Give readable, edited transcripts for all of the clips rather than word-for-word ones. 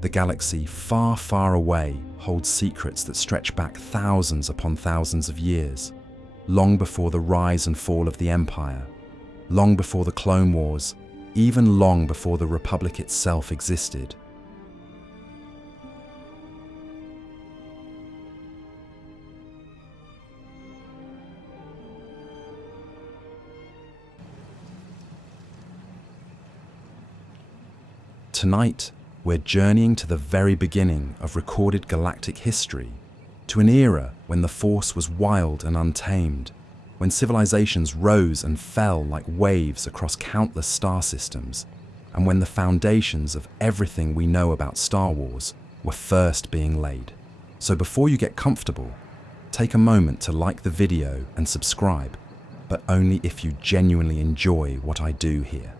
The galaxy far, far away holds secrets that stretch back thousands upon thousands of years, long before the rise and fall of the Empire, long before the Clone Wars, even long before the Republic itself existed. Tonight, we're journeying to the very beginning of recorded galactic history, to an era when the Force was wild and untamed, when civilizations rose and fell like waves across countless star systems, and when the foundations of everything we know about Star Wars were first being laid. So before you get comfortable, take a moment to like the video and subscribe, but only if you genuinely enjoy what I do here.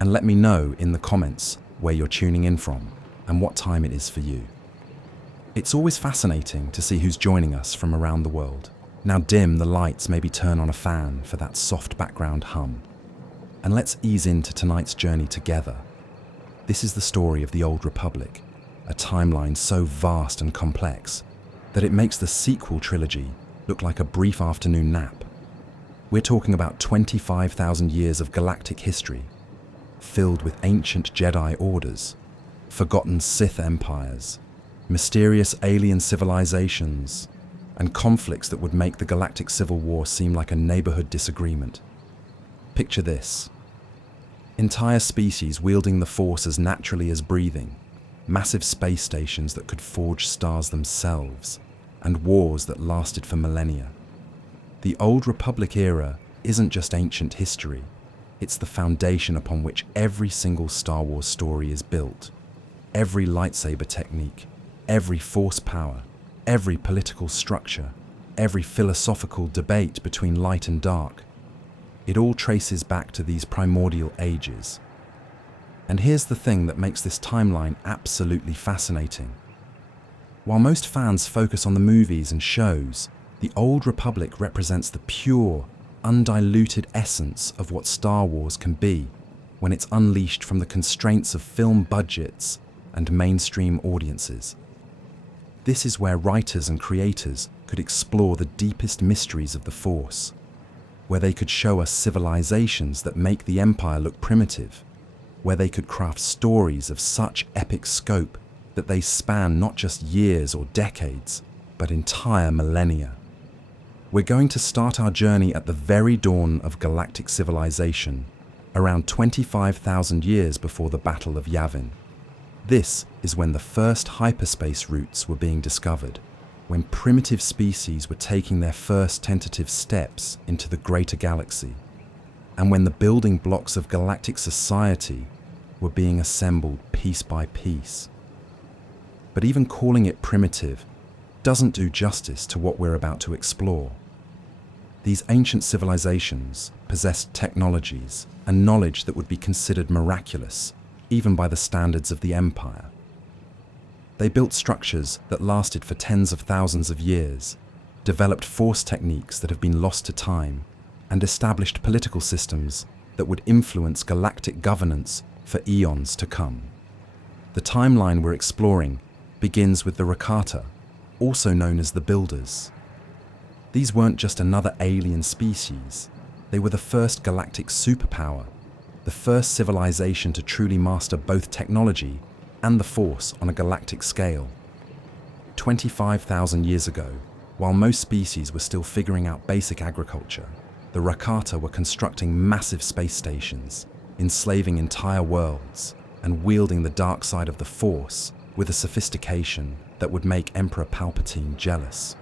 And let me know in the comments where you're tuning in from and what time it is for you. It's always fascinating to see who's joining us from around the world. Now dim the lights, maybe turn on a fan for that soft background hum. And let's ease into tonight's journey together. This is the story of the Old Republic, a timeline so vast and complex that it makes the sequel trilogy look like a brief afternoon nap. We're talking about 25,000 years of galactic history, filled with ancient Jedi orders, forgotten Sith empires, mysterious alien civilizations, and conflicts that would make the galactic civil war seem like a neighborhood disagreement. Picture this: entire species wielding the Force as naturally as breathing, massive space stations that could forge stars themselves, and wars that lasted for millennia. The Old Republic era isn't just ancient history. It's the foundation upon which every single Star Wars story is built. Every lightsaber technique, every Force power, every political structure, every philosophical debate between light and dark. It all traces back to these primordial ages. And here's the thing that makes this timeline absolutely fascinating. While most fans focus on the movies and shows, the Old Republic represents the pure, undiluted essence of what Star Wars can be when it's unleashed from the constraints of film budgets and mainstream audiences. This is where writers and creators could explore the deepest mysteries of the Force, where they could show us civilizations that make the Empire look primitive, where they could craft stories of such epic scope that they span not just years or decades, but entire millennia. We're going to start our journey at the very dawn of galactic civilization, around 25,000 years before the Battle of Yavin. This is when the first hyperspace routes were being discovered, when primitive species were taking their first tentative steps into the greater galaxy, and when the building blocks of galactic society were being assembled piece by piece. But even calling it primitive doesn't do justice to what we're about to explore. These ancient civilizations possessed technologies and knowledge that would be considered miraculous, even by the standards of the Empire. They built structures that lasted for tens of thousands of years, developed Force techniques that have been lost to time, and established political systems that would influence galactic governance for eons to come. The timeline we're exploring begins with the Rakata, also known as the Builders. These weren't just another alien species. They were the first galactic superpower, the first civilization to truly master both technology and the Force on a galactic scale. 25,000 years ago, while most species were still figuring out basic agriculture, the Rakata were constructing massive space stations, enslaving entire worlds, and wielding the dark side of the Force with a sophistication that would make Emperor Palpatine jealous.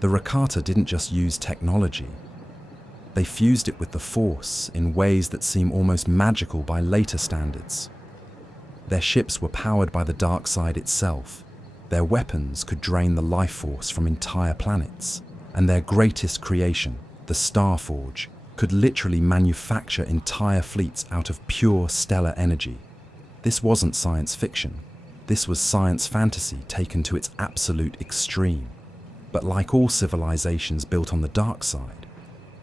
The Rakata didn't just use technology. They fused it with the Force in ways that seem almost magical by later standards. Their ships were powered by the dark side itself. Their weapons could drain the life force from entire planets. And their greatest creation, the Star Forge, could literally manufacture entire fleets out of pure stellar energy. This wasn't science fiction. This was science fantasy taken to its absolute extreme. But like all civilizations built on the dark side,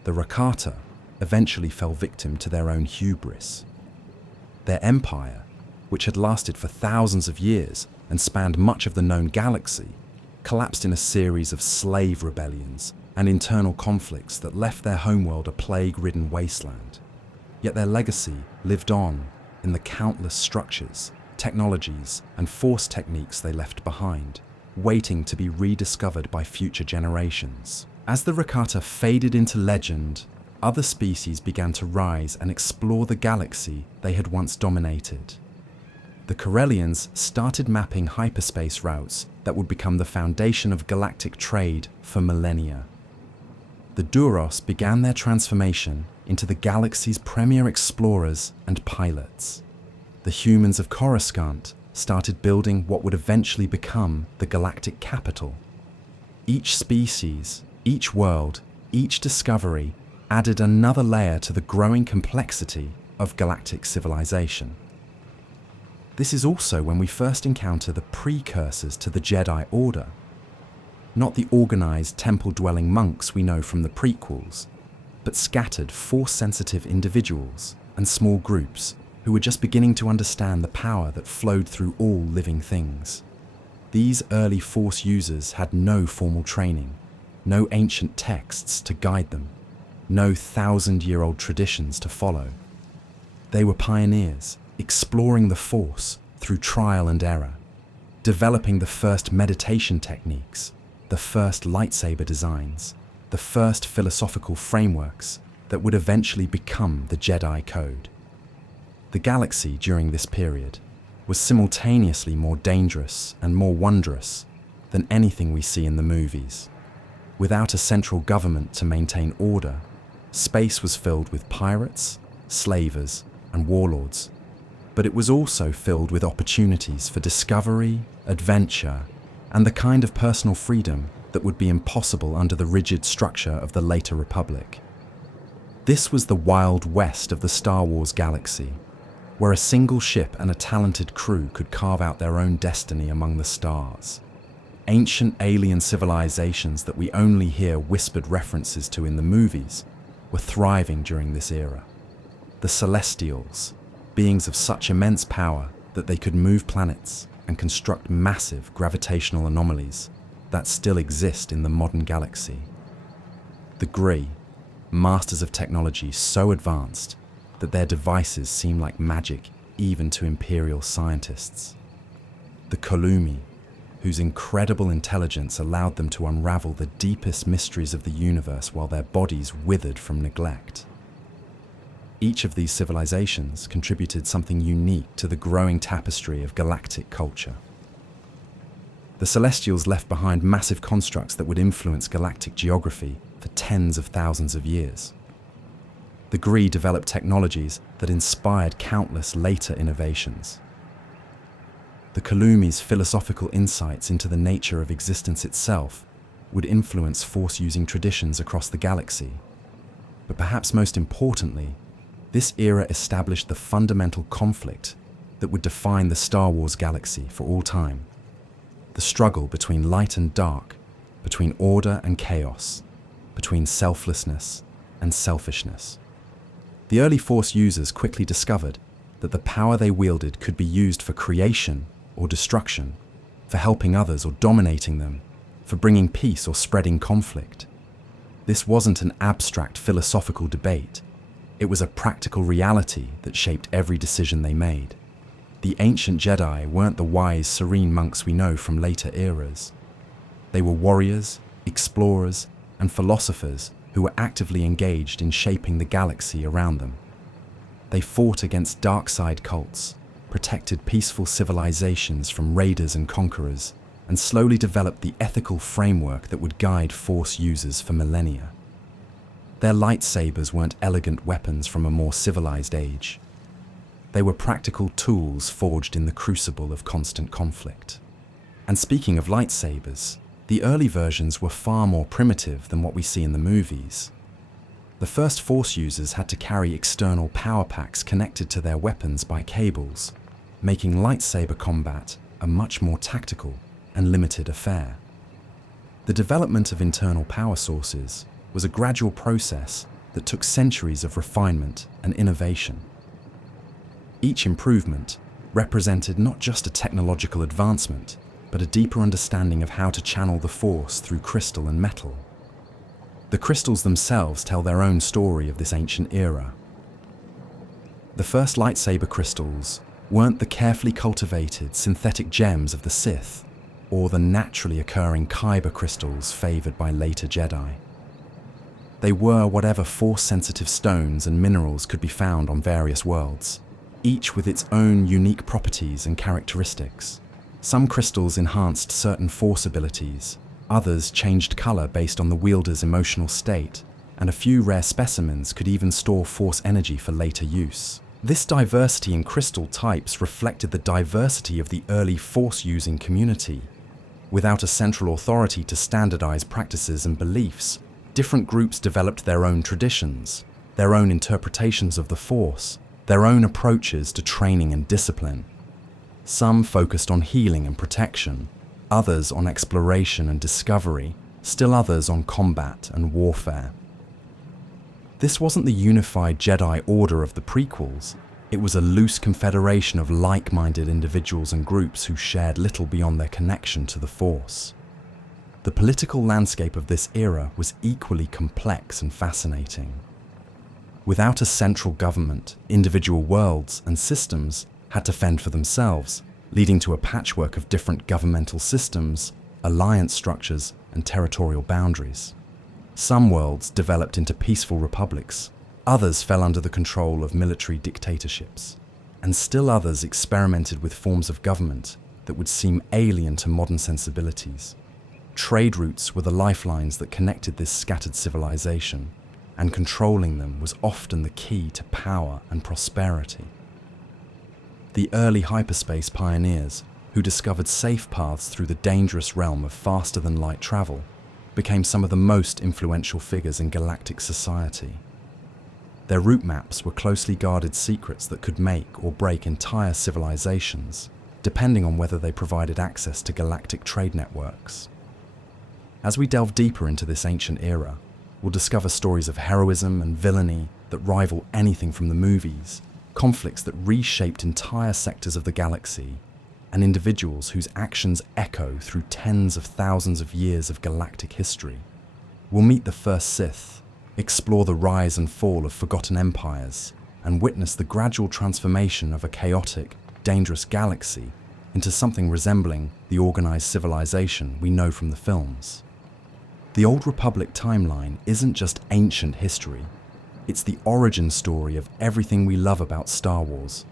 the Rakata eventually fell victim to their own hubris. Their empire, which had lasted for thousands of years and spanned much of the known galaxy, collapsed in a series of slave rebellions and internal conflicts that left their homeworld a plague-ridden wasteland. Yet their legacy lived on in the countless structures, technologies, and force techniques they left behind, waiting to be rediscovered by future generations. As the Rakata faded into legend, other species began to rise and explore the galaxy they had once dominated. The Corellians started mapping hyperspace routes that would become the foundation of galactic trade for millennia. The Duros began their transformation into the galaxy's premier explorers and pilots. The humans of Coruscant started building what would eventually become the galactic capital. Each species, each world, each discovery added another layer to the growing complexity of galactic civilization. This is also when we first encounter the precursors to the Jedi Order. Not the organized temple-dwelling monks we know from the prequels, but scattered, force-sensitive individuals and small groups who were just beginning to understand the power that flowed through all living things. These early Force users had no formal training, no ancient texts to guide them, no thousand-year-old traditions to follow. They were pioneers, exploring the Force through trial and error, developing the first meditation techniques, the first lightsaber designs, the first philosophical frameworks that would eventually become the Jedi Code. The galaxy during this period was simultaneously more dangerous and more wondrous than anything we see in the movies. Without a central government to maintain order, space was filled with pirates, slavers, and warlords. But it was also filled with opportunities for discovery, adventure, and the kind of personal freedom that would be impossible under the rigid structure of the later Republic. This was the Wild West of the Star Wars galaxy, where a single ship and a talented crew could carve out their own destiny among the stars. Ancient alien civilizations that we only hear whispered references to in the movies were thriving during this era. The Celestials, beings of such immense power that they could move planets and construct massive gravitational anomalies that still exist in the modern galaxy. The Gree, masters of technology so advanced that their devices seem like magic even to Imperial scientists. The Kolumi, whose incredible intelligence allowed them to unravel the deepest mysteries of the universe while their bodies withered from neglect. Each of these civilizations contributed something unique to the growing tapestry of galactic culture. The Celestials left behind massive constructs that would influence galactic geography for tens of thousands of years. The Gree developed technologies that inspired countless later innovations. The Kolumi's philosophical insights into the nature of existence itself would influence Force-using traditions across the galaxy. But perhaps most importantly, this era established the fundamental conflict that would define the Star Wars galaxy for all time. The struggle between light and dark, between order and chaos, between selflessness and selfishness. The early Force users quickly discovered that the power they wielded could be used for creation or destruction, for helping others or dominating them, for bringing peace or spreading conflict. This wasn't an abstract philosophical debate. It was a practical reality that shaped every decision they made. The ancient Jedi weren't the wise, serene monks we know from later eras. They were warriors, explorers, and philosophers who were actively engaged in shaping the galaxy around them. They fought against dark side cults, protected peaceful civilizations from raiders and conquerors, and slowly developed the ethical framework that would guide Force users for millennia. Their lightsabers weren't elegant weapons from a more civilized age. They were practical tools forged in the crucible of constant conflict. And speaking of lightsabers, the early versions were far more primitive than what we see in the movies. The first Force users had to carry external power packs connected to their weapons by cables, making lightsaber combat a much more tactical and limited affair. The development of internal power sources was a gradual process that took centuries of refinement and innovation. Each improvement, represented not just a technological advancement, but a deeper understanding of how to channel the Force through crystal and metal. The crystals themselves tell their own story of this ancient era. The first lightsaber crystals weren't the carefully cultivated synthetic gems of the Sith, or the naturally occurring kyber crystals favoured by later Jedi. They were whatever Force-sensitive stones and minerals could be found on various worlds, each with its own unique properties and characteristics. Some crystals enhanced certain Force abilities, others changed colour based on the wielder's emotional state, and a few rare specimens could even store Force energy for later use. This diversity in crystal types reflected the diversity of the early Force-using community. Without a central authority to standardize practices and beliefs, different groups developed their own traditions, their own interpretations of the Force, their own approaches to training and discipline. Some focused on healing and protection, others on exploration and discovery, still others on combat and warfare. This wasn't the unified Jedi Order of the prequels. It was a loose confederation of like-minded individuals and groups who shared little beyond their connection to the Force. The political landscape of this era was equally complex and fascinating. Without a central government, individual worlds and systems had to fend for themselves, leading to a patchwork of different governmental systems, alliance structures, and territorial boundaries. Some worlds developed into peaceful republics, others fell under the control of military dictatorships, and still others experimented with forms of government that would seem alien to modern sensibilities. Trade routes were the lifelines that connected this scattered civilization, and controlling them was often the key to power and prosperity. The early hyperspace pioneers, who discovered safe paths through the dangerous realm of faster-than-light travel, became some of the most influential figures in galactic society. Their route maps were closely guarded secrets that could make or break entire civilizations, depending on whether they provided access to galactic trade networks. As we delve deeper into this ancient era, we'll discover stories of heroism and villainy that rival anything from the movies, conflicts that reshaped entire sectors of the galaxy, and individuals whose actions echo through tens of thousands of years of galactic history. We'll meet the first Sith, explore the rise and fall of forgotten empires, and witness the gradual transformation of a chaotic, dangerous galaxy into something resembling the organized civilization we know from the films. The Old Republic timeline isn't just ancient history, it's the origin story of everything we love about Star Wars.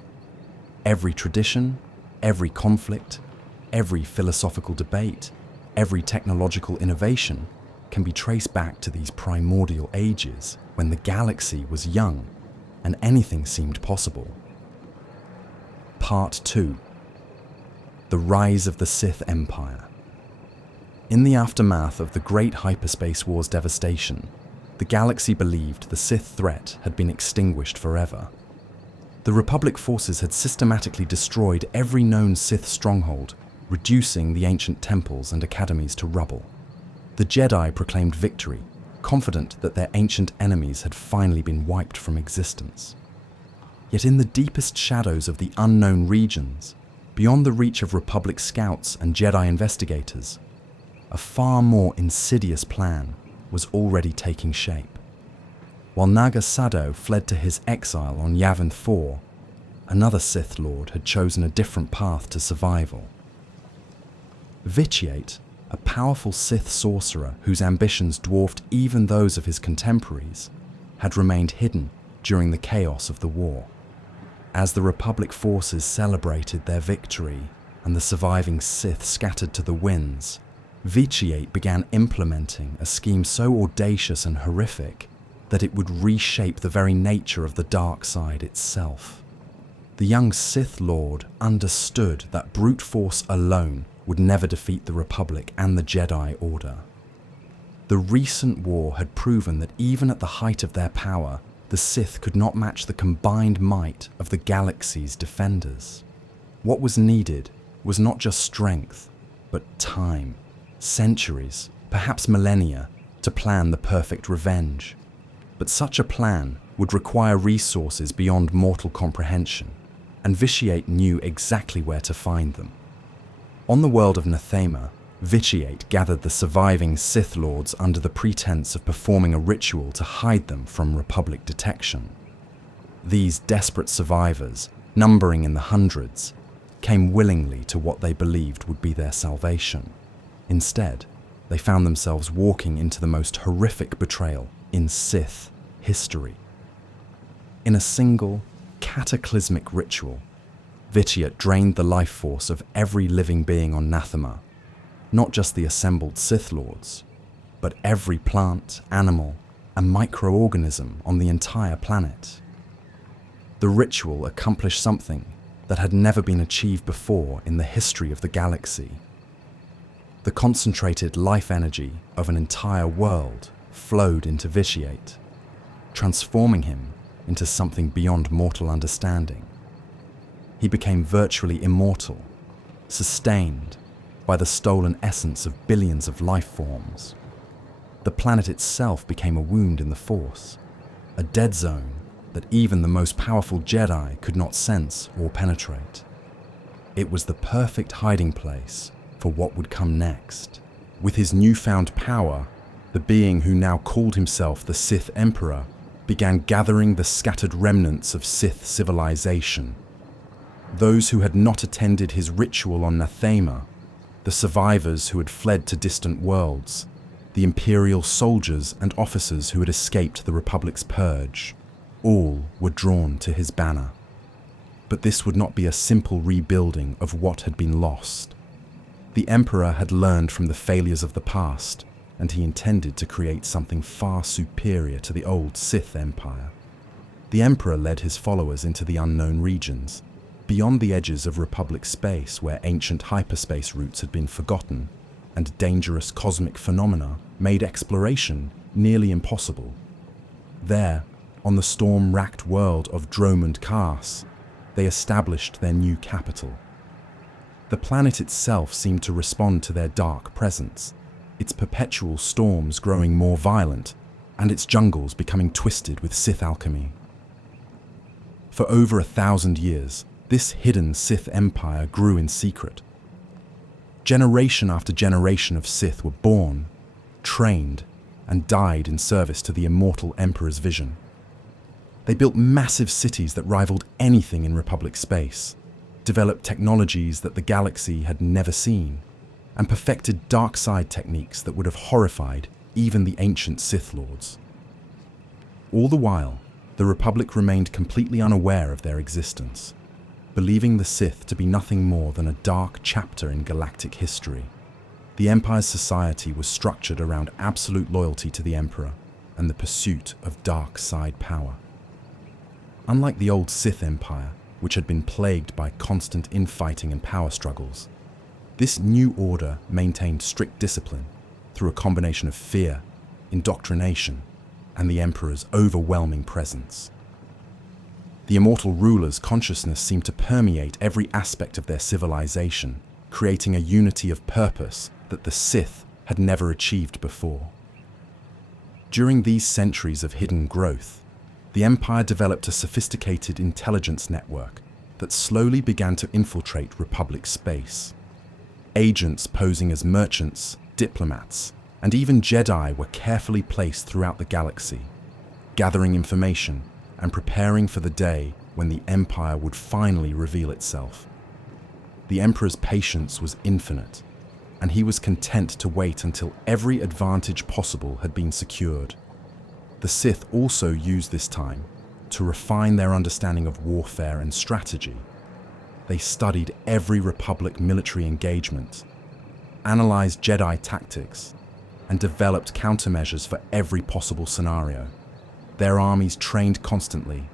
Every tradition, every conflict, every philosophical debate, every technological innovation can be traced back to these primordial ages when the galaxy was young and anything seemed possible. Part 2. The Rise of the Sith Empire. In the aftermath of the Great Hyperspace War's devastation, the galaxy believed the Sith threat had been extinguished forever. The Republic forces had systematically destroyed every known Sith stronghold, reducing the ancient temples and academies to rubble. The Jedi proclaimed victory, confident that their ancient enemies had finally been wiped from existence. Yet in the deepest shadows of the unknown regions, beyond the reach of Republic scouts and Jedi investigators, a far more insidious plan was already taking shape. While Naga Sadow fled to his exile on Yavin 4, another Sith Lord had chosen a different path to survival. Vitiate, a powerful Sith sorcerer whose ambitions dwarfed even those of his contemporaries, had remained hidden during the chaos of the war. As the Republic forces celebrated their victory and the surviving Sith scattered to the winds, Vitiate began implementing a scheme so audacious and horrific that it would reshape the very nature of the dark side itself. The young Sith Lord understood that brute force alone would never defeat the Republic and the Jedi Order. The recent war had proven that even at the height of their power, the Sith could not match the combined might of the galaxy's defenders. What was needed was not just strength, but time, centuries, perhaps millennia, to plan the perfect revenge. But such a plan would require resources beyond mortal comprehension. and Vitiate knew exactly where to find them. On the world of Nathema, Vitiate gathered the surviving Sith Lords under the pretense of performing a ritual to hide them from Republic detection. These desperate survivors, numbering in the hundreds, came willingly to what they believed would be their salvation. Instead, they found themselves walking into the most horrific betrayal in Sith history. In a single, cataclysmic ritual, Vitiate drained the life force of every living being on Nathema, not just the assembled Sith Lords, but every plant, animal, and microorganism on the entire planet. The ritual accomplished something that had never been achieved before in the history of the galaxy. The concentrated life energy of an entire world flowed into Vitiate, transforming him into something beyond mortal understanding. He became virtually immortal, sustained by the stolen essence of billions of life forms. The planet itself became a wound in the Force, a dead zone that even the most powerful Jedi could not sense or penetrate. It was the perfect hiding place for what would come next. With his newfound power, the being who now called himself the Sith Emperor began gathering the scattered remnants of Sith civilization. Those who had not attended his ritual on Nathema, the survivors who had fled to distant worlds, the Imperial soldiers and officers who had escaped the Republic's purge, all were drawn to his banner. But this would not be a simple rebuilding of what had been lost. The Emperor had learned from the failures of the past, and he intended to create something far superior to the old Sith Empire. The Emperor led his followers into the unknown regions, beyond the edges of Republic space where ancient hyperspace routes had been forgotten, and dangerous cosmic phenomena made exploration nearly impossible. There, on the storm-racked world of Dromund Kaas, they established their new capital. The planet itself seemed to respond to their dark presence, its perpetual storms growing more violent, and its jungles becoming twisted with Sith alchemy. For over 1,000 years, this hidden Sith empire grew in secret. Generation after generation of Sith were born, trained, and died in service to the immortal Emperor's vision. They built massive cities that rivaled anything in Republic space, developed technologies that the galaxy had never seen, and perfected dark side techniques that would have horrified even the ancient Sith Lords. All the while, the Republic remained completely unaware of their existence, believing the Sith to be nothing more than a dark chapter in galactic history. The Empire's society was structured around absolute loyalty to the Emperor and the pursuit of dark side power. Unlike the old Sith Empire, which had been plagued by constant infighting and power struggles, this new order maintained strict discipline through a combination of fear, indoctrination, and the Emperor's overwhelming presence. The immortal ruler's consciousness seemed to permeate every aspect of their civilization, creating a unity of purpose that the Sith had never achieved before. During these centuries of hidden growth, the Empire developed a sophisticated intelligence network that slowly began to infiltrate Republic space. Agents posing as merchants, diplomats, and even Jedi were carefully placed throughout the galaxy, gathering information and preparing for the day when the Empire would finally reveal itself. The Emperor's patience was infinite, and he was content to wait until every advantage possible had been secured. The Sith also used this time to refine their understanding of warfare and strategy. They studied every Republic military engagement, analyzed Jedi tactics, and developed countermeasures for every possible scenario. Their armies trained constantly,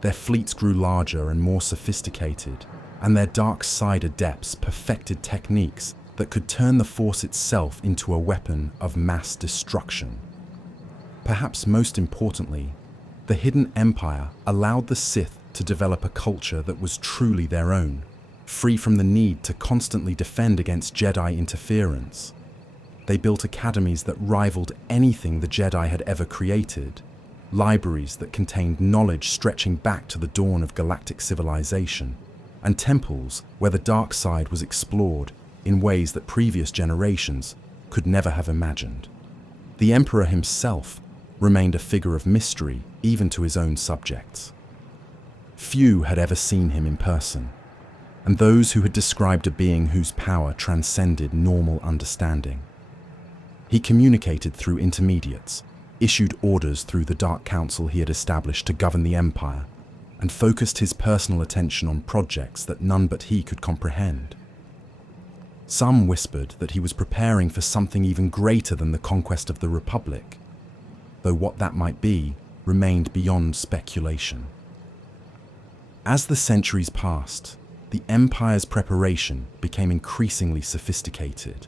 their fleets grew larger and more sophisticated, and their dark side adepts perfected techniques that could turn the Force itself into a weapon of mass destruction. Perhaps most importantly, the hidden Empire allowed the Sith to develop a culture that was truly their own, free from the need to constantly defend against Jedi interference. They built academies that rivaled anything the Jedi had ever created, libraries that contained knowledge stretching back to the dawn of galactic civilization, and temples where the dark side was explored in ways that previous generations could never have imagined. The Emperor himself remained a figure of mystery even to his own subjects. Few had ever seen him in person, and those who had described a being whose power transcended normal understanding. He communicated through intermediates, issued orders through the Dark Council he had established to govern the Empire, and focused his personal attention on projects that none but he could comprehend. Some whispered that he was preparing for something even greater than the conquest of the Republic, though what that might be remained beyond speculation. As the centuries passed, the Empire's preparation became increasingly sophisticated.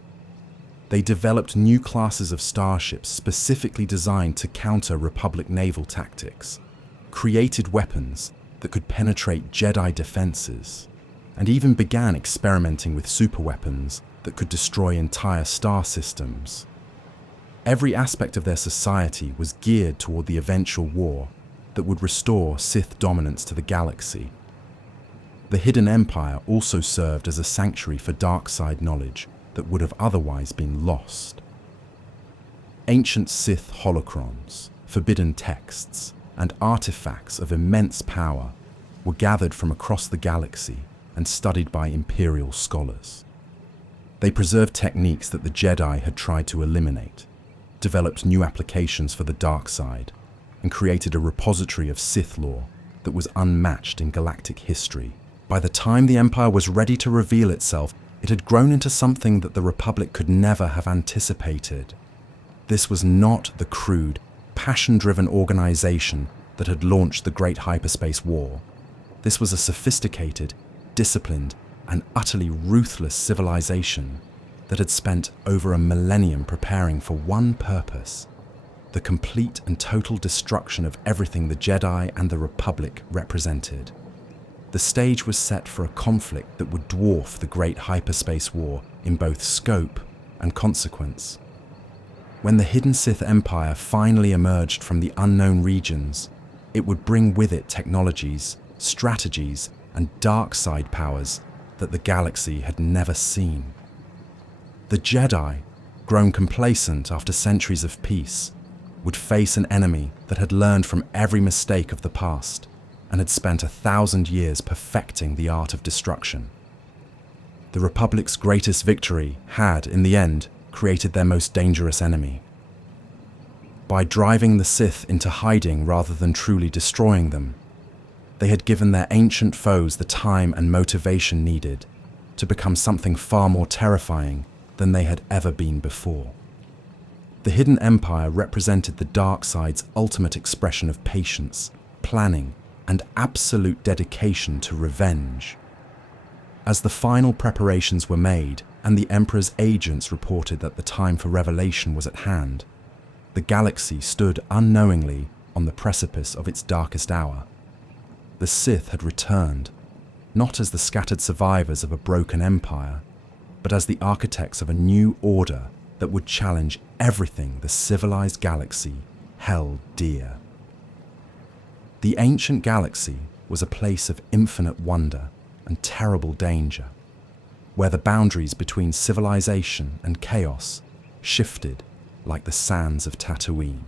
They developed new classes of starships specifically designed to counter Republic naval tactics, created weapons that could penetrate Jedi defenses, and even began experimenting with superweapons that could destroy entire star systems. Every aspect of their society was geared toward the eventual war that would restore Sith dominance to the galaxy. The Hidden Empire also served as a sanctuary for dark side knowledge that would have otherwise been lost. Ancient Sith holocrons, forbidden texts, and artifacts of immense power were gathered from across the galaxy and studied by Imperial scholars. They preserved techniques that the Jedi had tried to eliminate, developed new applications for the dark side, and created a repository of Sith lore that was unmatched in galactic history. By the time the Empire was ready to reveal itself, it had grown into something that the Republic could never have anticipated. This was not the crude, passion-driven organization that had launched the Great Hyperspace War. This was a sophisticated, disciplined, and utterly ruthless civilization that had spent over a millennium preparing for one purpose: the complete and total destruction of everything the Jedi and the Republic represented. The stage was set for a conflict that would dwarf the Great Hyperspace War in both scope and consequence. When the hidden Sith Empire finally emerged from the unknown regions, it would bring with it technologies, strategies, and dark side powers that the galaxy had never seen. The Jedi, grown complacent after centuries of peace, would face an enemy that had learned from every mistake of the past and had spent 1,000 years perfecting the art of destruction. The Republic's greatest victory had, in the end, created their most dangerous enemy. By driving the Sith into hiding rather than truly destroying them, they had given their ancient foes the time and motivation needed to become something far more terrifying than they had ever been before. The Hidden Empire represented the dark side's ultimate expression of patience, planning, and absolute dedication to revenge. As the final preparations were made and the Emperor's agents reported that the time for revelation was at hand, the galaxy stood unknowingly on the precipice of its darkest hour. The Sith had returned, not as the scattered survivors of a broken empire, but as the architects of a new order that would challenge everything the civilized galaxy held dear. The ancient galaxy was a place of infinite wonder and terrible danger, where the boundaries between civilization and chaos shifted like the sands of Tatooine.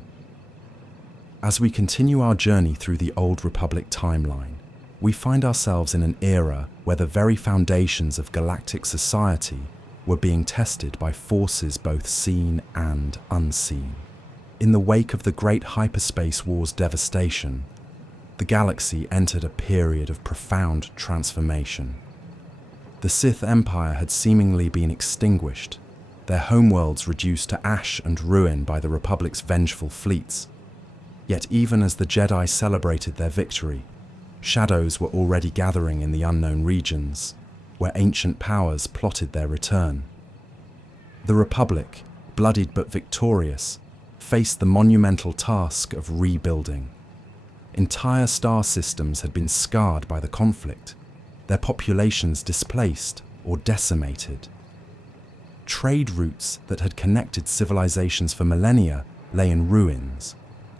As we continue our journey through the Old Republic timeline, we find ourselves in an era where the very foundations of galactic society were being tested by forces both seen and unseen. In the wake of the Great Hyperspace War's devastation, the galaxy entered a period of profound transformation. The Sith Empire had seemingly been extinguished, their homeworlds reduced to ash and ruin by the Republic's vengeful fleets. Yet even as the Jedi celebrated their victory, shadows were already gathering in the unknown regions, where ancient powers plotted their return. The Republic, bloodied but victorious, faced the monumental task of rebuilding. Entire star systems had been scarred by the conflict, their populations displaced or decimated. Trade routes that had connected civilizations for millennia lay in ruins,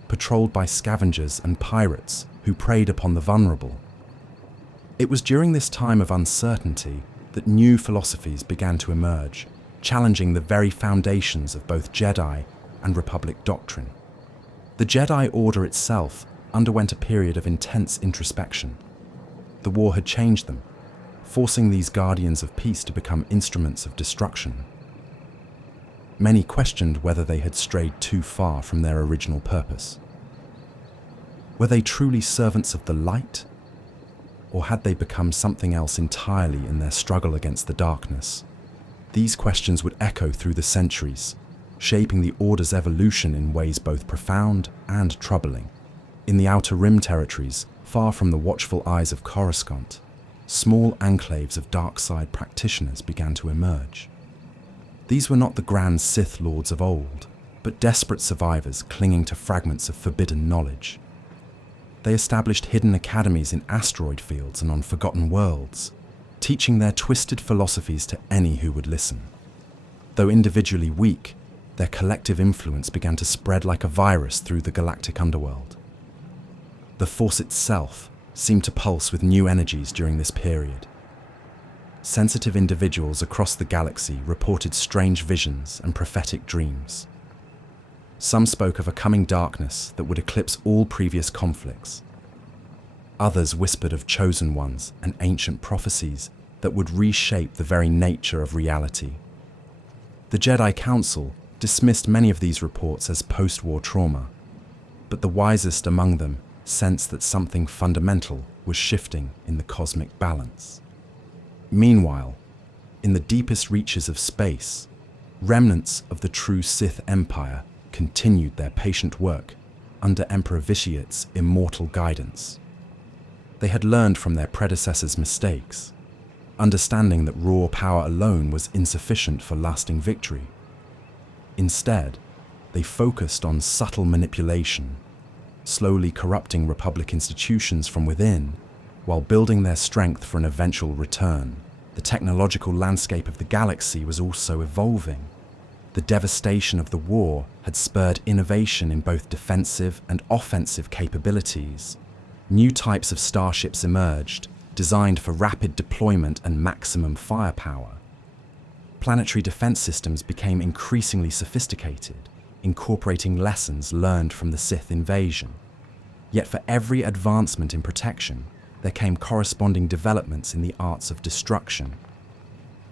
patrolled by scavengers and pirates who preyed upon the vulnerable. It was during this time of uncertainty that new philosophies began to emerge, challenging the very foundations of both Jedi and Republic doctrine. The Jedi Order itself underwent a period of intense introspection. The war had changed them, forcing these guardians of peace to become instruments of destruction. Many questioned whether they had strayed too far from their original purpose. Were they truly servants of the light? Or had they become something else entirely in their struggle against the darkness? These questions would echo through the centuries, shaping the Order's evolution in ways both profound and troubling. In the Outer Rim territories, far from the watchful eyes of Coruscant, small enclaves of dark side practitioners began to emerge. These were not the grand Sith lords of old, but desperate survivors clinging to fragments of forbidden knowledge. They established hidden academies in asteroid fields and on forgotten worlds, teaching their twisted philosophies to any who would listen. Though individually weak, their collective influence began to spread like a virus through the galactic underworld. The Force itself seemed to pulse with new energies during this period. Sensitive individuals across the galaxy reported strange visions and prophetic dreams. Some spoke of a coming darkness that would eclipse all previous conflicts. Others whispered of chosen ones and ancient prophecies that would reshape the very nature of reality. The Jedi Council dismissed many of these reports as post-war trauma, but the wisest among them sensed that something fundamental was shifting in the cosmic balance. Meanwhile, in the deepest reaches of space, remnants of the true Sith Empire continued their patient work under Emperor Vitiate's immortal guidance. They had learned from their predecessors' mistakes, understanding that raw power alone was insufficient for lasting victory. Instead, they focused on subtle manipulation, slowly corrupting Republic institutions from within, while building their strength for an eventual return. The technological landscape of the galaxy was also evolving. The devastation of the war had spurred innovation in both defensive and offensive capabilities. New types of starships emerged, designed for rapid deployment and maximum firepower. Planetary defense systems became increasingly sophisticated, incorporating lessons learned from the Sith invasion. Yet for every advancement in protection, there came corresponding developments in the arts of destruction.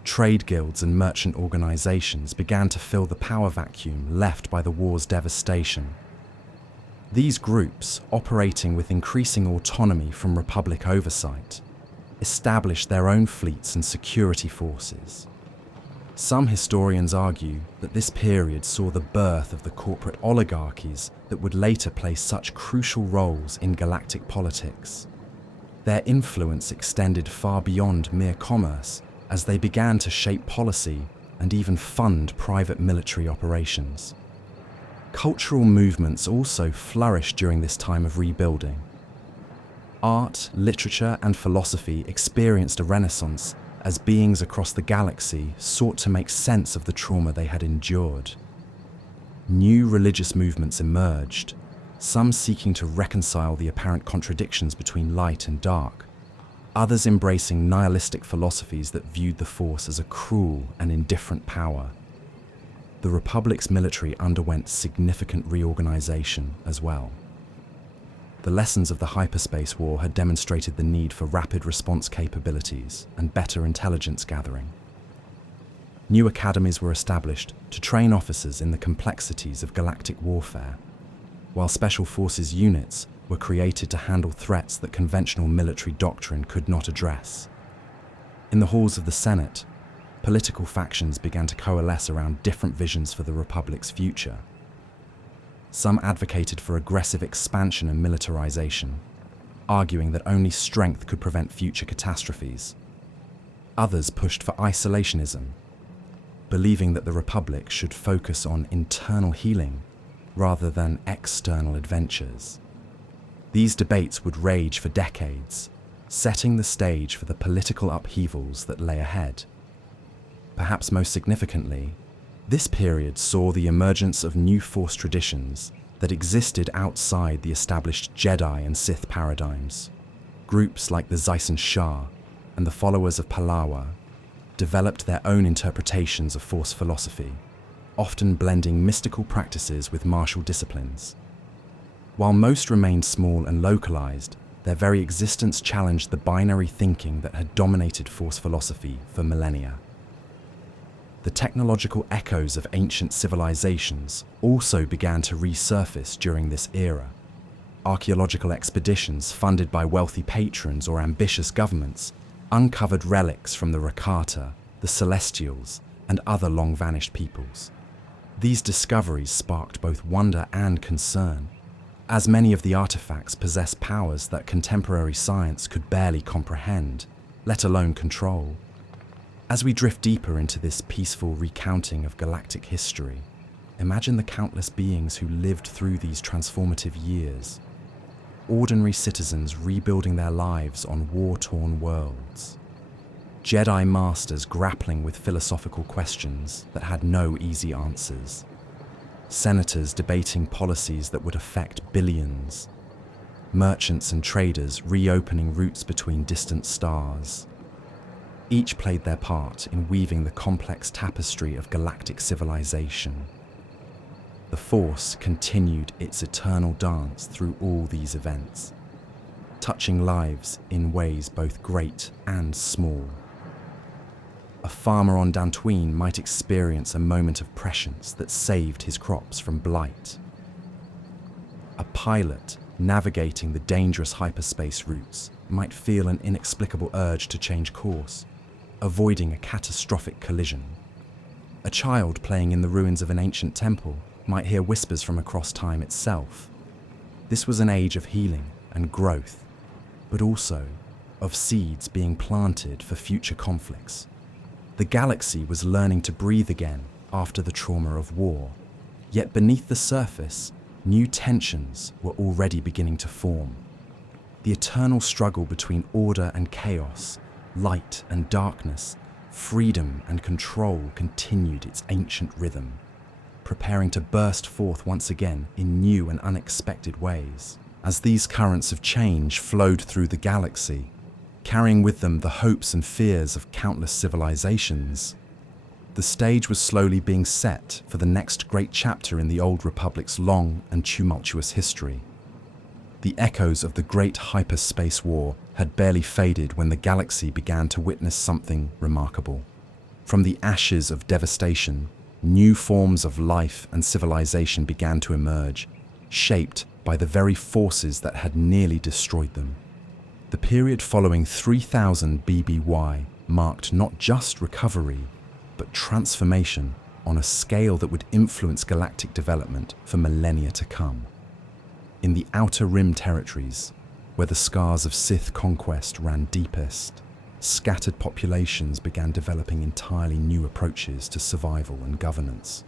Trade guilds and merchant organizations began to fill the power vacuum left by the war's devastation. These groups, operating with increasing autonomy from Republic oversight, established their own fleets and security forces. Some historians argue that this period saw the birth of the corporate oligarchies that would later play such crucial roles in galactic politics. Their influence extended far beyond mere commerce, as they began to shape policy and even fund private military operations. Cultural movements also flourished during this time of rebuilding. Art, literature, and philosophy experienced a renaissance as beings across the galaxy sought to make sense of the trauma they had endured. New religious movements emerged, some seeking to reconcile the apparent contradictions between light and dark, others embracing nihilistic philosophies that viewed the Force as a cruel and indifferent power. The Republic's military underwent significant reorganization as well. The lessons of the hyperspace war had demonstrated the need for rapid response capabilities and better intelligence gathering. New academies were established to train officers in the complexities of galactic warfare, while special forces units were created to handle threats that conventional military doctrine could not address. In the halls of the Senate, political factions began to coalesce around different visions for the Republic's future. Some advocated for aggressive expansion and militarization, arguing that only strength could prevent future catastrophes. Others pushed for isolationism, believing that the Republic should focus on internal healing rather than external adventures. These debates would rage for decades, setting the stage for the political upheavals that lay ahead. Perhaps most significantly, this period saw the emergence of new Force traditions that existed outside the established Jedi and Sith paradigms. Groups like the Zyson Shah and the followers of Palawa developed their own interpretations of Force philosophy, often blending mystical practices with martial disciplines. While most remained small and localized, their very existence challenged the binary thinking that had dominated Force philosophy for millennia. The technological echoes of ancient civilizations also began to resurface during this era. Archaeological expeditions funded by wealthy patrons or ambitious governments uncovered relics from the Rakata, the Celestials, and other long-vanished peoples. These discoveries sparked both wonder and concern, as many of the artifacts possess powers that contemporary science could barely comprehend, let alone control. As we drift deeper into this peaceful recounting of galactic history, imagine the countless beings who lived through these transformative years. Ordinary citizens rebuilding their lives on war-torn worlds. Jedi masters grappling with philosophical questions that had no easy answers. Senators debating policies that would affect billions. Merchants and traders reopening routes between distant stars. Each played their part in weaving the complex tapestry of galactic civilization. The Force continued its eternal dance through all these events, touching lives in ways both great and small. A farmer on Dantooine might experience a moment of prescience that saved his crops from blight. A pilot navigating the dangerous hyperspace routes might feel an inexplicable urge to change course, avoiding a catastrophic collision. A child playing in the ruins of an ancient temple might hear whispers from across time itself. This was an age of healing and growth, but also of seeds being planted for future conflicts. The galaxy was learning to breathe again after the trauma of war, yet beneath the surface, new tensions were already beginning to form. The eternal struggle between order and chaos, light and darkness, freedom and control continued its ancient rhythm, preparing to burst forth once again in new and unexpected ways. As these currents of change flowed through the galaxy, carrying with them the hopes and fears of countless civilizations, the stage was slowly being set for the next great chapter in the Old Republic's long and tumultuous history. The echoes of the Great Hyperspace War had barely faded when the galaxy began to witness something remarkable. From the ashes of devastation, new forms of life and civilization began to emerge, shaped by the very forces that had nearly destroyed them. The period following 3000 BBY marked not just recovery, but transformation on a scale that would influence galactic development for millennia to come. In the Outer Rim territories, where the scars of Sith conquest ran deepest, scattered populations began developing entirely new approaches to survival and governance.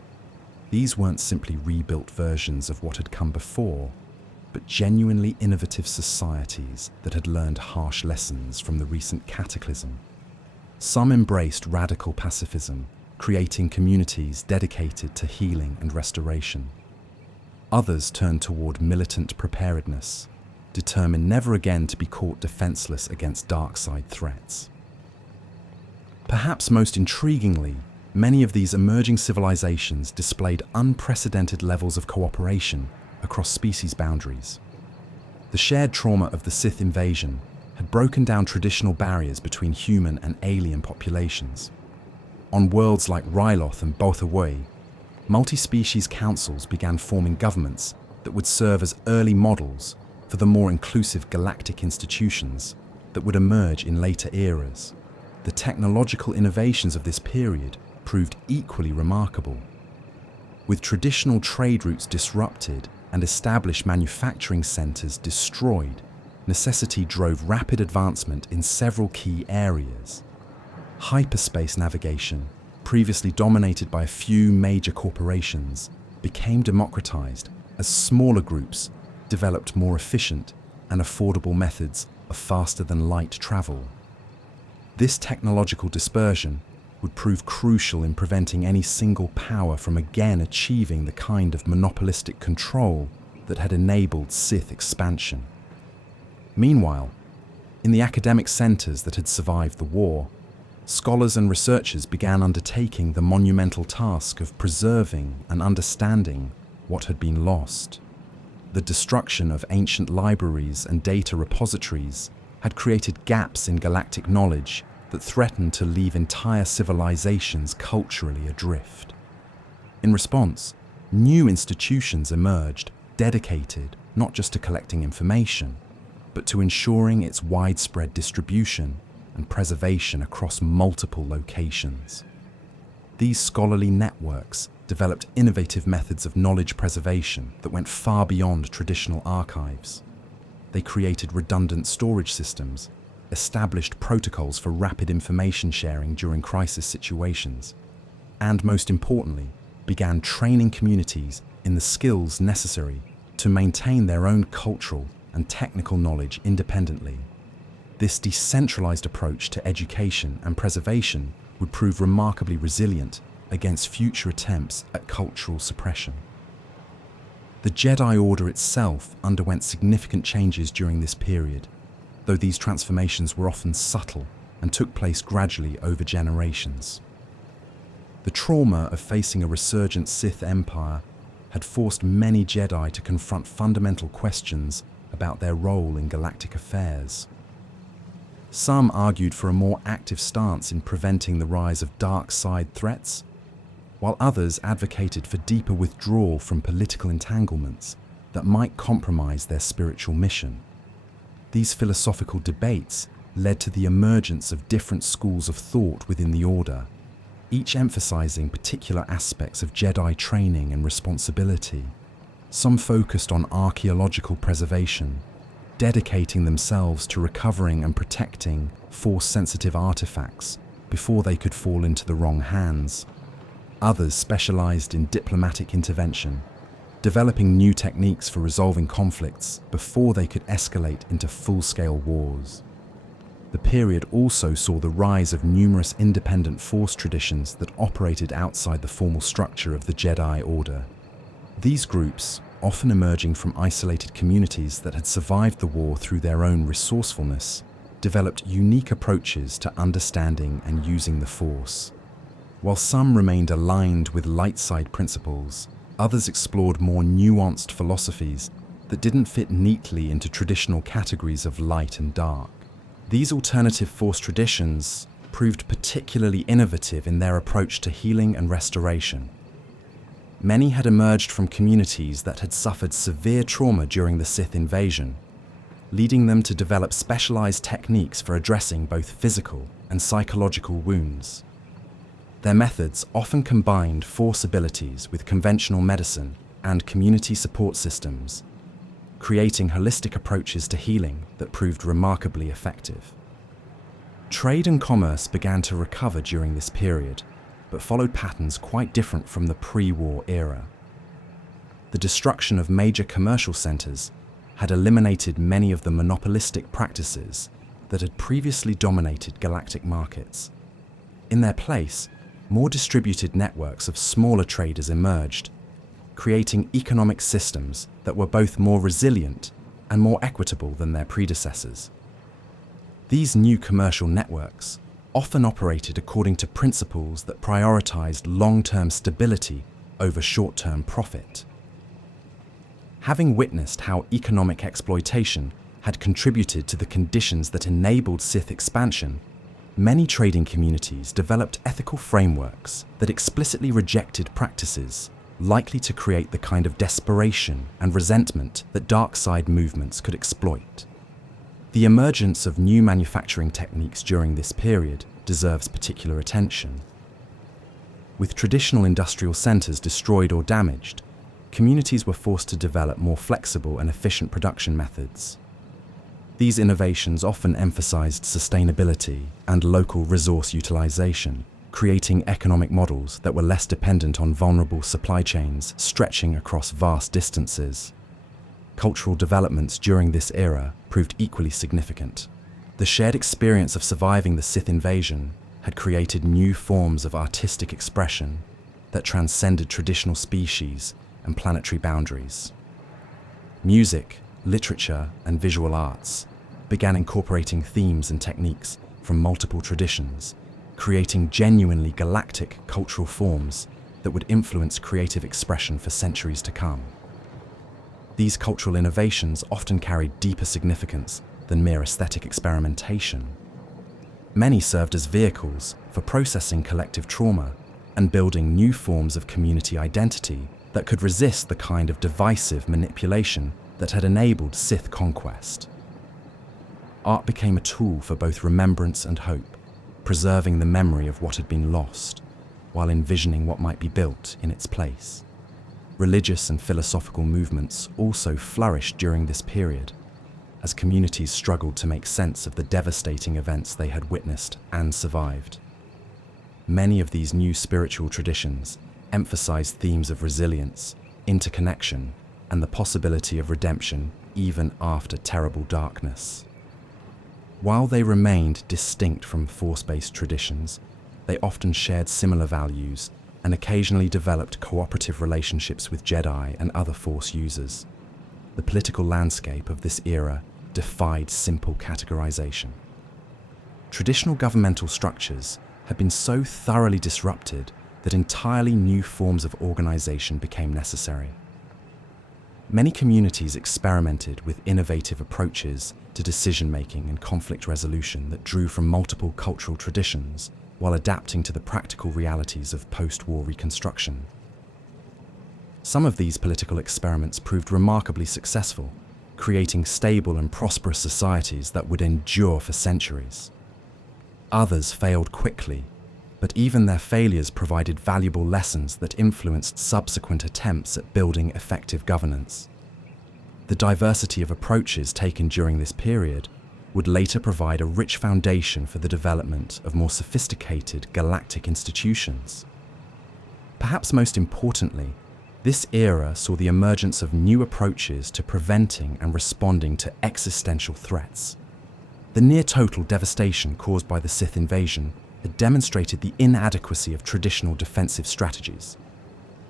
These weren't simply rebuilt versions of what had come before, but genuinely innovative societies that had learned harsh lessons from the recent cataclysm. Some embraced radical pacifism, creating communities dedicated to healing and restoration. Others turned toward militant preparedness, determined never again to be caught defenseless against dark-side threats. Perhaps most intriguingly, many of these emerging civilizations displayed unprecedented levels of cooperation across species boundaries. The shared trauma of the Sith invasion had broken down traditional barriers between human and alien populations. On worlds like Ryloth and Bothaway, multi-species councils began forming governments that would serve as early models for the more inclusive galactic institutions that would emerge in later eras. The technological innovations of this period proved equally remarkable. With traditional trade routes disrupted and established manufacturing centers destroyed, necessity drove rapid advancement in several key areas. Hyperspace navigation, previously dominated by a few major corporations, became democratized as smaller groups developed more efficient and affordable methods of faster-than-light travel. This technological dispersion would prove crucial in preventing any single power from again achieving the kind of monopolistic control that had enabled Sith expansion. Meanwhile, in the academic centers that had survived the war, scholars and researchers began undertaking the monumental task of preserving and understanding what had been lost. The destruction of ancient libraries and data repositories had created gaps in galactic knowledge that threatened to leave entire civilizations culturally adrift. In response, new institutions emerged, dedicated not just to collecting information, but to ensuring its widespread distribution and preservation across multiple locations. These scholarly networks developed innovative methods of knowledge preservation that went far beyond traditional archives. They created redundant storage systems, established protocols for rapid information sharing during crisis situations, and most importantly, began training communities in the skills necessary to maintain their own cultural and technical knowledge independently. This decentralized approach to education and preservation would prove remarkably resilient against future attempts at cultural suppression. The Jedi Order itself underwent significant changes during this period, though these transformations were often subtle and took place gradually over generations. The trauma of facing a resurgent Sith Empire had forced many Jedi to confront fundamental questions about their role in galactic affairs. Some argued for a more active stance in preventing the rise of dark side threats, while others advocated for deeper withdrawal from political entanglements that might compromise their spiritual mission. These philosophical debates led to the emergence of different schools of thought within the Order, each emphasizing particular aspects of Jedi training and responsibility. Some focused on archaeological preservation, dedicating themselves to recovering and protecting Force-sensitive artifacts before they could fall into the wrong hands. Others specialized in diplomatic intervention, developing new techniques for resolving conflicts before they could escalate into full-scale wars. The period also saw the rise of numerous independent Force traditions that operated outside the formal structure of the Jedi Order. These groups, often emerging from isolated communities that had survived the war through their own resourcefulness, developed unique approaches to understanding and using the Force. While some remained aligned with light side principles, others explored more nuanced philosophies that didn't fit neatly into traditional categories of light and dark. These alternative Force traditions proved particularly innovative in their approach to healing and restoration. Many had emerged from communities that had suffered severe trauma during the Sith invasion, leading them to develop specialized techniques for addressing both physical and psychological wounds. Their methods often combined Force abilities with conventional medicine and community support systems, creating holistic approaches to healing that proved remarkably effective. Trade and commerce began to recover during this period, but followed patterns quite different from the pre-war era. The destruction of major commercial centers had eliminated many of the monopolistic practices that had previously dominated galactic markets. In their place, more distributed networks of smaller traders emerged, creating economic systems that were both more resilient and more equitable than their predecessors. These new commercial networks often operated according to principles that prioritized long-term stability over short-term profit. Having witnessed how economic exploitation had contributed to the conditions that enabled Sith expansion, many trading communities developed ethical frameworks that explicitly rejected practices likely to create the kind of desperation and resentment that dark side movements could exploit. The emergence of new manufacturing techniques during this period deserves particular attention. With traditional industrial centers destroyed or damaged, communities were forced to develop more flexible and efficient production methods. These innovations often emphasized sustainability and local resource utilization, creating economic models that were less dependent on vulnerable supply chains stretching across vast distances. Cultural developments during this era proved equally significant. The shared experience of surviving the Sith invasion had created new forms of artistic expression that transcended traditional species and planetary boundaries. Music, literature, and visual arts began incorporating themes and techniques from multiple traditions, creating genuinely galactic cultural forms that would influence creative expression for centuries to come. These cultural innovations often carried deeper significance than mere aesthetic experimentation. Many served as vehicles for processing collective trauma and building new forms of community identity that could resist the kind of divisive manipulation that had enabled Sith conquest. Art became a tool for both remembrance and hope, preserving the memory of what had been lost, while envisioning what might be built in its place. Religious and philosophical movements also flourished during this period, as communities struggled to make sense of the devastating events they had witnessed and survived. Many of these new spiritual traditions emphasized themes of resilience, interconnection, and the possibility of redemption even after terrible darkness. While they remained distinct from Force-based traditions, they often shared similar values and occasionally developed cooperative relationships with Jedi and other Force users. The political landscape of this era defied simple categorization. Traditional governmental structures had been so thoroughly disrupted that entirely new forms of organization became necessary. Many communities experimented with innovative approaches to decision-making and conflict resolution that drew from multiple cultural traditions while adapting to the practical realities of post-war reconstruction. Some of these political experiments proved remarkably successful, creating stable and prosperous societies that would endure for centuries. Others failed quickly, but even their failures provided valuable lessons that influenced subsequent attempts at building effective governance. The diversity of approaches taken during this period would later provide a rich foundation for the development of more sophisticated galactic institutions. Perhaps most importantly, this era saw the emergence of new approaches to preventing and responding to existential threats. The near-total devastation caused by the Sith invasion had demonstrated the inadequacy of traditional defensive strategies.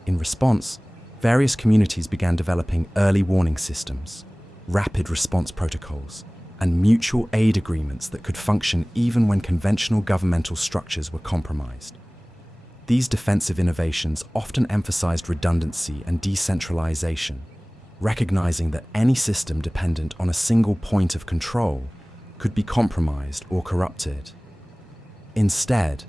In response, various communities began developing early warning systems, rapid response protocols, and mutual aid agreements that could function even when conventional governmental structures were compromised. These defensive innovations often emphasized redundancy and decentralization, recognizing that any system dependent on a single point of control could be compromised or corrupted. Instead,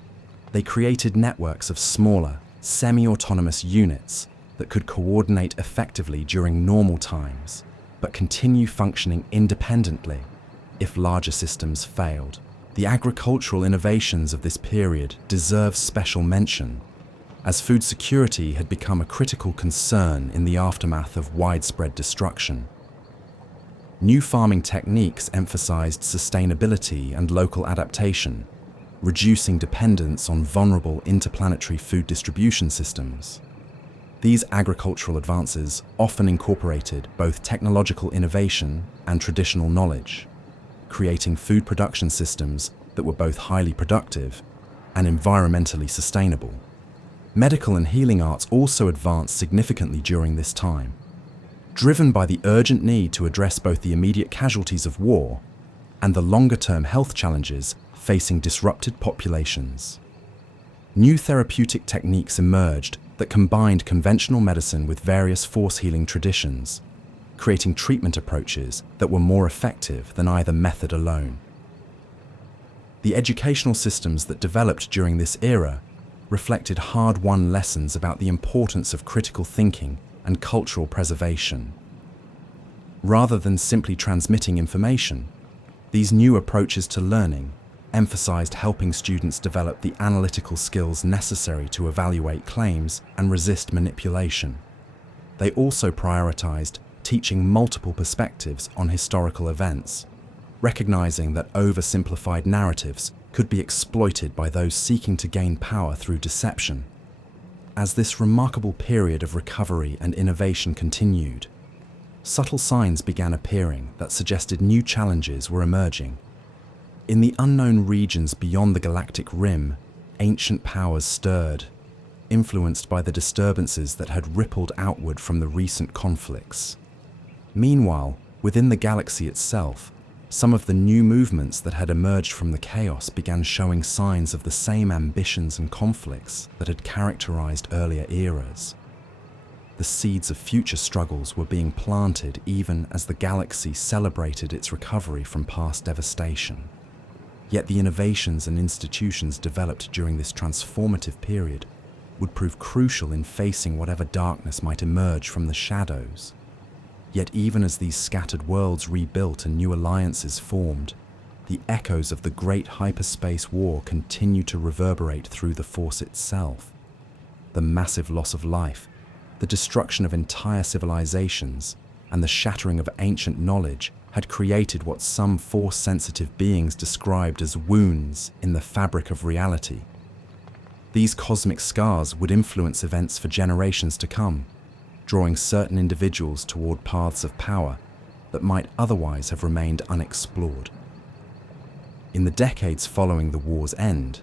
they created networks of smaller, semi-autonomous units that could coordinate effectively during normal times, but continue functioning independently if larger systems failed. The agricultural innovations of this period deserve special mention, as food security had become a critical concern in the aftermath of widespread destruction. New farming techniques emphasized sustainability and local adaptation, reducing dependence on vulnerable interplanetary food distribution systems. These agricultural advances often incorporated both technological innovation and traditional knowledge, creating food production systems that were both highly productive and environmentally sustainable. Medical and healing arts also advanced significantly during this time, driven by the urgent need to address both the immediate casualties of war and the longer-term health challenges facing disrupted populations. New therapeutic techniques emerged that combined conventional medicine with various force healing traditions, creating treatment approaches that were more effective than either method alone. The educational systems that developed during this era reflected hard-won lessons about the importance of critical thinking and cultural preservation. Rather than simply transmitting information, these new approaches to learning emphasized helping students develop the analytical skills necessary to evaluate claims and resist manipulation. They also prioritized teaching multiple perspectives on historical events, recognizing that oversimplified narratives could be exploited by those seeking to gain power through deception. As this remarkable period of recovery and innovation continued, subtle signs began appearing that suggested new challenges were emerging. In the unknown regions beyond the galactic rim, ancient powers stirred, influenced by the disturbances that had rippled outward from the recent conflicts. Meanwhile, within the galaxy itself, some of the new movements that had emerged from the chaos began showing signs of the same ambitions and conflicts that had characterized earlier eras. The seeds of future struggles were being planted even as the galaxy celebrated its recovery from past devastation. Yet the innovations and institutions developed during this transformative period would prove crucial in facing whatever darkness might emerge from the shadows. Yet even as these scattered worlds rebuilt and new alliances formed, the echoes of the great hyperspace war continued to reverberate through the Force itself. The massive loss of life, the destruction of entire civilizations, and the shattering of ancient knowledge had created what some Force-sensitive beings described as wounds in the fabric of reality. These cosmic scars would influence events for generations to come, drawing certain individuals toward paths of power that might otherwise have remained unexplored. In the decades following the war's end,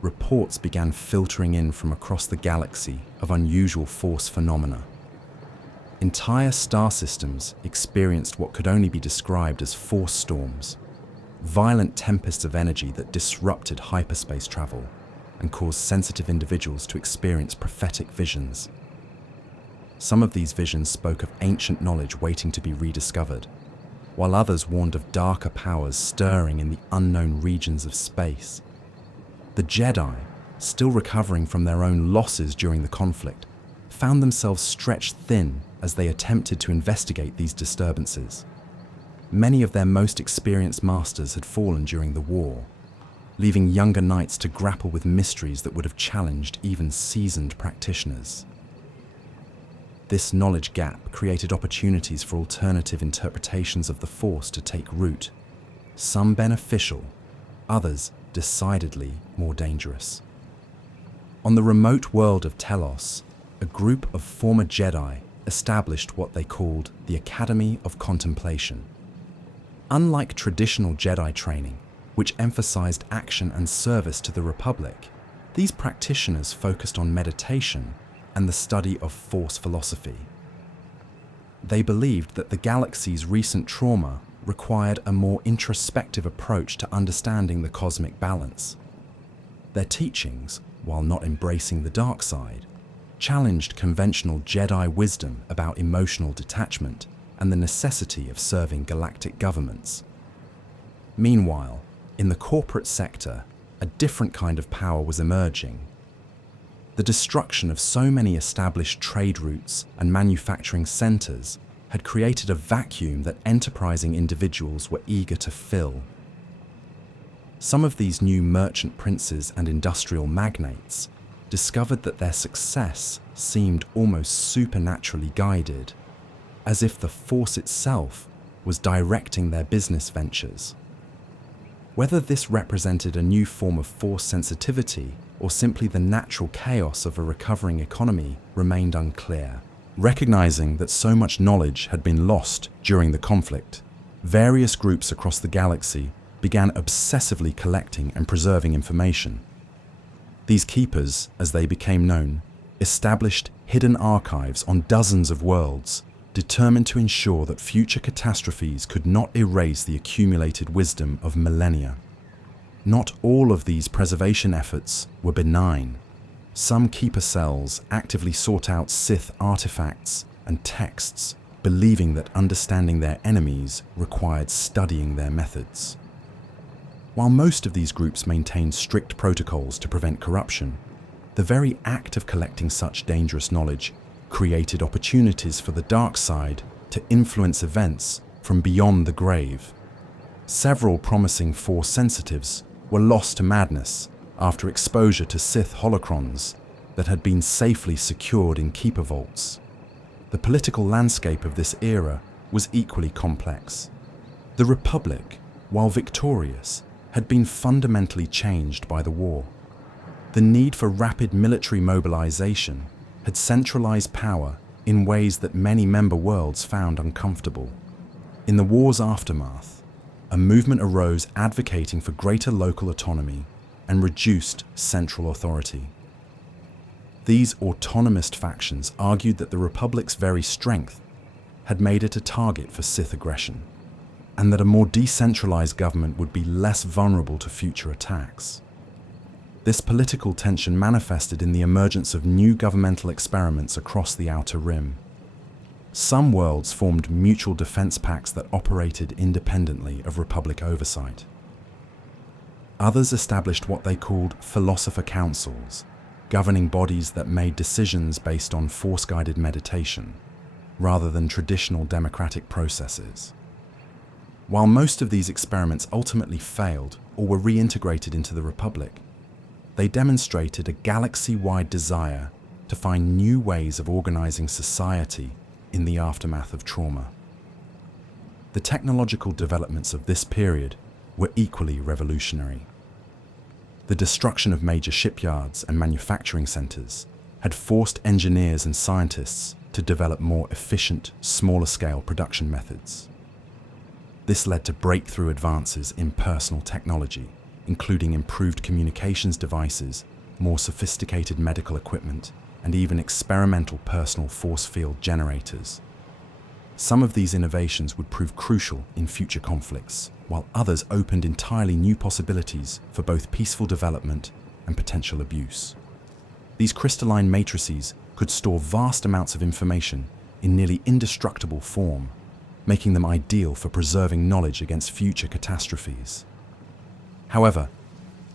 reports began filtering in from across the galaxy of unusual Force phenomena. Entire star systems experienced what could only be described as Force storms, violent tempests of energy that disrupted hyperspace travel and caused sensitive individuals to experience prophetic visions. Some of these visions spoke of ancient knowledge waiting to be rediscovered, while others warned of darker powers stirring in the unknown regions of space. The Jedi, still recovering from their own losses during the conflict, found themselves stretched thin as they attempted to investigate these disturbances. Many of their most experienced masters had fallen during the war, leaving younger knights to grapple with mysteries that would have challenged even seasoned practitioners. This knowledge gap created opportunities for alternative interpretations of the Force to take root, some beneficial, others decidedly more dangerous. On the remote world of Telos, a group of former Jedi established what they called the Academy of Contemplation. Unlike traditional Jedi training, which emphasized action and service to the Republic, these practitioners focused on meditation and the study of Force philosophy. They believed that the galaxy's recent trauma required a more introspective approach to understanding the cosmic balance. Their teachings, while not embracing the dark side, challenged conventional Jedi wisdom about emotional detachment and the necessity of serving galactic governments. Meanwhile, in the corporate sector, a different kind of power was emerging. The destruction of so many established trade routes and manufacturing centers had created a vacuum that enterprising individuals were eager to fill. Some of these new merchant princes and industrial magnates discovered that their success seemed almost supernaturally guided, as if the Force itself was directing their business ventures. Whether this represented a new form of Force sensitivity or simply the natural chaos of a recovering economy remained unclear. Recognizing that so much knowledge had been lost during the conflict, various groups across the galaxy began obsessively collecting and preserving information. These keepers, as they became known, established hidden archives on dozens of worlds, determined to ensure that future catastrophes could not erase the accumulated wisdom of millennia. Not all of these preservation efforts were benign. Some keeper cells actively sought out Sith artifacts and texts, believing that understanding their enemies required studying their methods. While most of these groups maintained strict protocols to prevent corruption, the very act of collecting such dangerous knowledge created opportunities for the dark side to influence events from beyond the grave. Several promising Force sensitives were lost to madness after exposure to Sith holocrons that had been safely secured in keeper vaults. The political landscape of this era was equally complex. The Republic, while victorious, had been fundamentally changed by the war. The need for rapid military mobilization had centralized power in ways that many member worlds found uncomfortable. In the war's aftermath, a movement arose advocating for greater local autonomy and reduced central authority. These autonomist factions argued that the Republic's very strength had made it a target for Sith aggression, and that a more decentralized government would be less vulnerable to future attacks. This political tension manifested in the emergence of new governmental experiments across the Outer Rim. Some worlds formed mutual defense pacts that operated independently of Republic oversight. Others established what they called philosopher councils, governing bodies that made decisions based on force-guided meditation, rather than traditional democratic processes. While most of these experiments ultimately failed or were reintegrated into the Republic, they demonstrated a galaxy-wide desire to find new ways of organizing society in the aftermath of trauma. The technological developments of this period were equally revolutionary. The destruction of major shipyards and manufacturing centers had forced engineers and scientists to develop more efficient, smaller-scale production methods. This led to breakthrough advances in personal technology, including improved communications devices, more sophisticated medical equipment, and even experimental personal force field generators. Some of these innovations would prove crucial in future conflicts, while others opened entirely new possibilities for both peaceful development and potential abuse. These crystalline matrices could store vast amounts of information in nearly indestructible form, making them ideal for preserving knowledge against future catastrophes. However,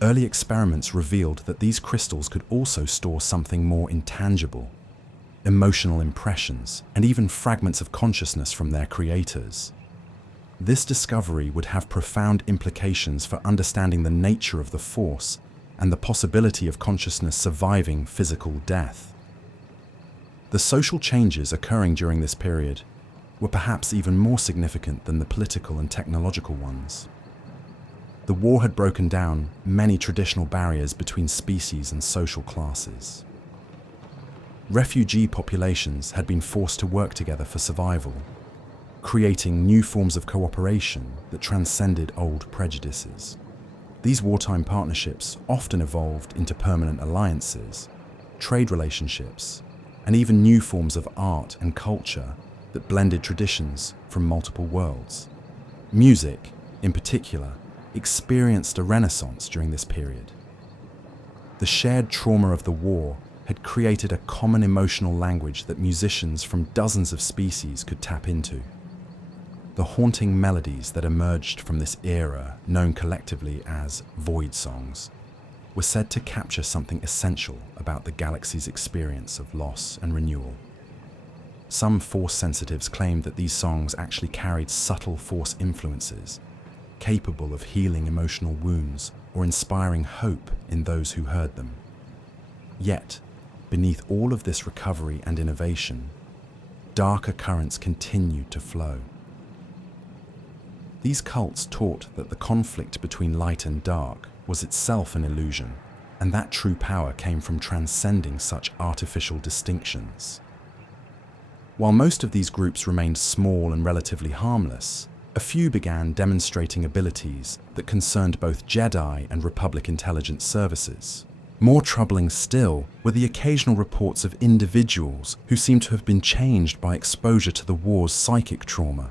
early experiments revealed that these crystals could also store something more intangible: emotional impressions and even fragments of consciousness from their creators. This discovery would have profound implications for understanding the nature of the Force and the possibility of consciousness surviving physical death. The social changes occurring during this period were perhaps even more significant than the political and technological ones. The war had broken down many traditional barriers between species and social classes. Refugee populations had been forced to work together for survival, creating new forms of cooperation that transcended old prejudices. These wartime partnerships often evolved into permanent alliances, trade relationships, and even new forms of art and culture that blended traditions from multiple worlds. Music, in particular, experienced a renaissance during this period. The shared trauma of the war had created a common emotional language that musicians from dozens of species could tap into. The haunting melodies that emerged from this era, known collectively as void songs, were said to capture something essential about the galaxy's experience of loss and renewal. Some Force sensitives claimed that these songs actually carried subtle Force influences, capable of healing emotional wounds or inspiring hope in those who heard them. Yet, beneath all of this recovery and innovation, darker currents continued to flow. These cults taught that the conflict between light and dark was itself an illusion, and that true power came from transcending such artificial distinctions. While most of these groups remained small and relatively harmless, a few began demonstrating abilities that concerned both Jedi and Republic intelligence services. More troubling still were the occasional reports of individuals who seemed to have been changed by exposure to the war's psychic trauma.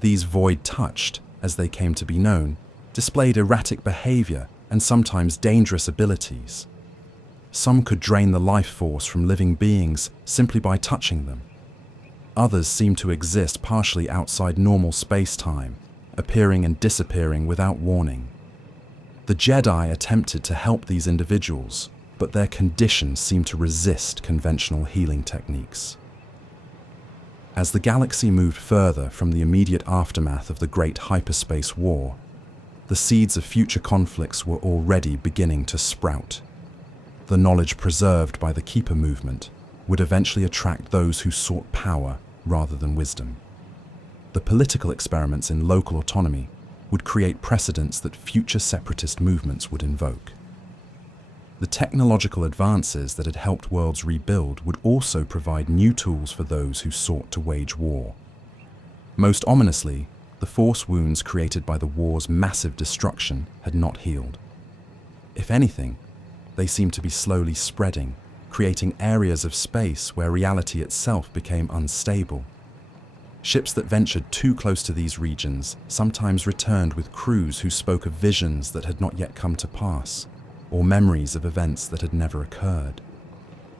These void-touched, as they came to be known, displayed erratic behavior and sometimes dangerous abilities. Some could drain the life force from living beings simply by touching them. Others seemed to exist partially outside normal space-time, appearing and disappearing without warning. The Jedi attempted to help these individuals, but their condition seemed to resist conventional healing techniques. As the galaxy moved further from the immediate aftermath of the Great Hyperspace War, the seeds of future conflicts were already beginning to sprout. The knowledge preserved by the Keeper movement would eventually attract those who sought power rather than wisdom. The political experiments in local autonomy would create precedents that future separatist movements would invoke. The technological advances that had helped worlds rebuild would also provide new tools for those who sought to wage war. Most ominously, the Force wounds created by the war's massive destruction had not healed. If anything, they seemed to be slowly spreading, creating areas of space where reality itself became unstable. Ships that ventured too close to these regions sometimes returned with crews who spoke of visions that had not yet come to pass, or memories of events that had never occurred.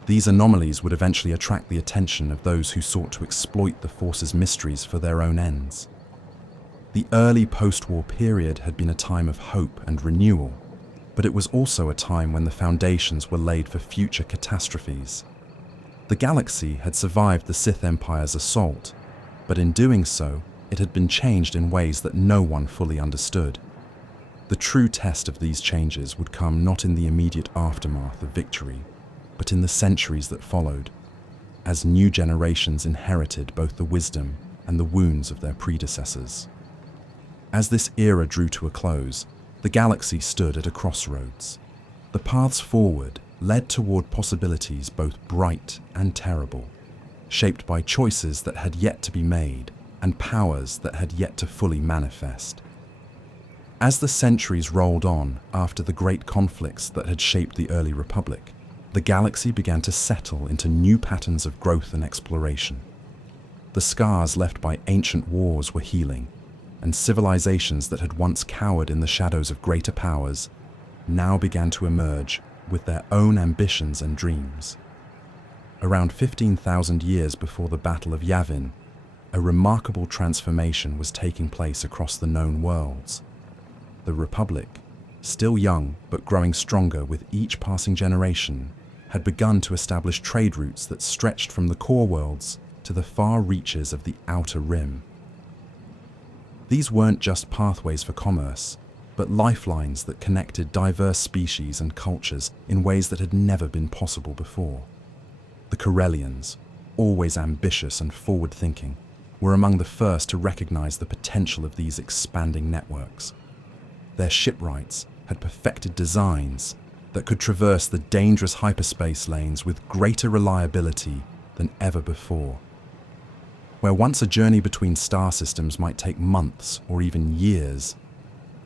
These anomalies would eventually attract the attention of those who sought to exploit the Force's mysteries for their own ends. The early post-war period had been a time of hope and renewal, but it was also a time when the foundations were laid for future catastrophes. The galaxy had survived the Sith Empire's assault, but in doing so, it had been changed in ways that no one fully understood. The true test of these changes would come not in the immediate aftermath of victory, but in the centuries that followed, as new generations inherited both the wisdom and the wounds of their predecessors. As this era drew to a close, the galaxy stood at a crossroads. The paths forward led toward possibilities both bright and terrible, shaped by choices that had yet to be made and powers that had yet to fully manifest. As the centuries rolled on after the great conflicts that had shaped the early Republic, the galaxy began to settle into new patterns of growth and exploration. The scars left by ancient wars were healing, and civilizations that had once cowered in the shadows of greater powers now began to emerge with their own ambitions and dreams. Around 15,000 years before the Battle of Yavin, a remarkable transformation was taking place across the known worlds. The Republic, still young but growing stronger with each passing generation, had begun to establish trade routes that stretched from the core worlds to the far reaches of the Outer Rim. These weren't just pathways for commerce, but lifelines that connected diverse species and cultures in ways that had never been possible before. The Corellians, always ambitious and forward-thinking, were among the first to recognize the potential of these expanding networks. Their shipwrights had perfected designs that could traverse the dangerous hyperspace lanes with greater reliability than ever before. Where once a journey between star systems might take months or even years,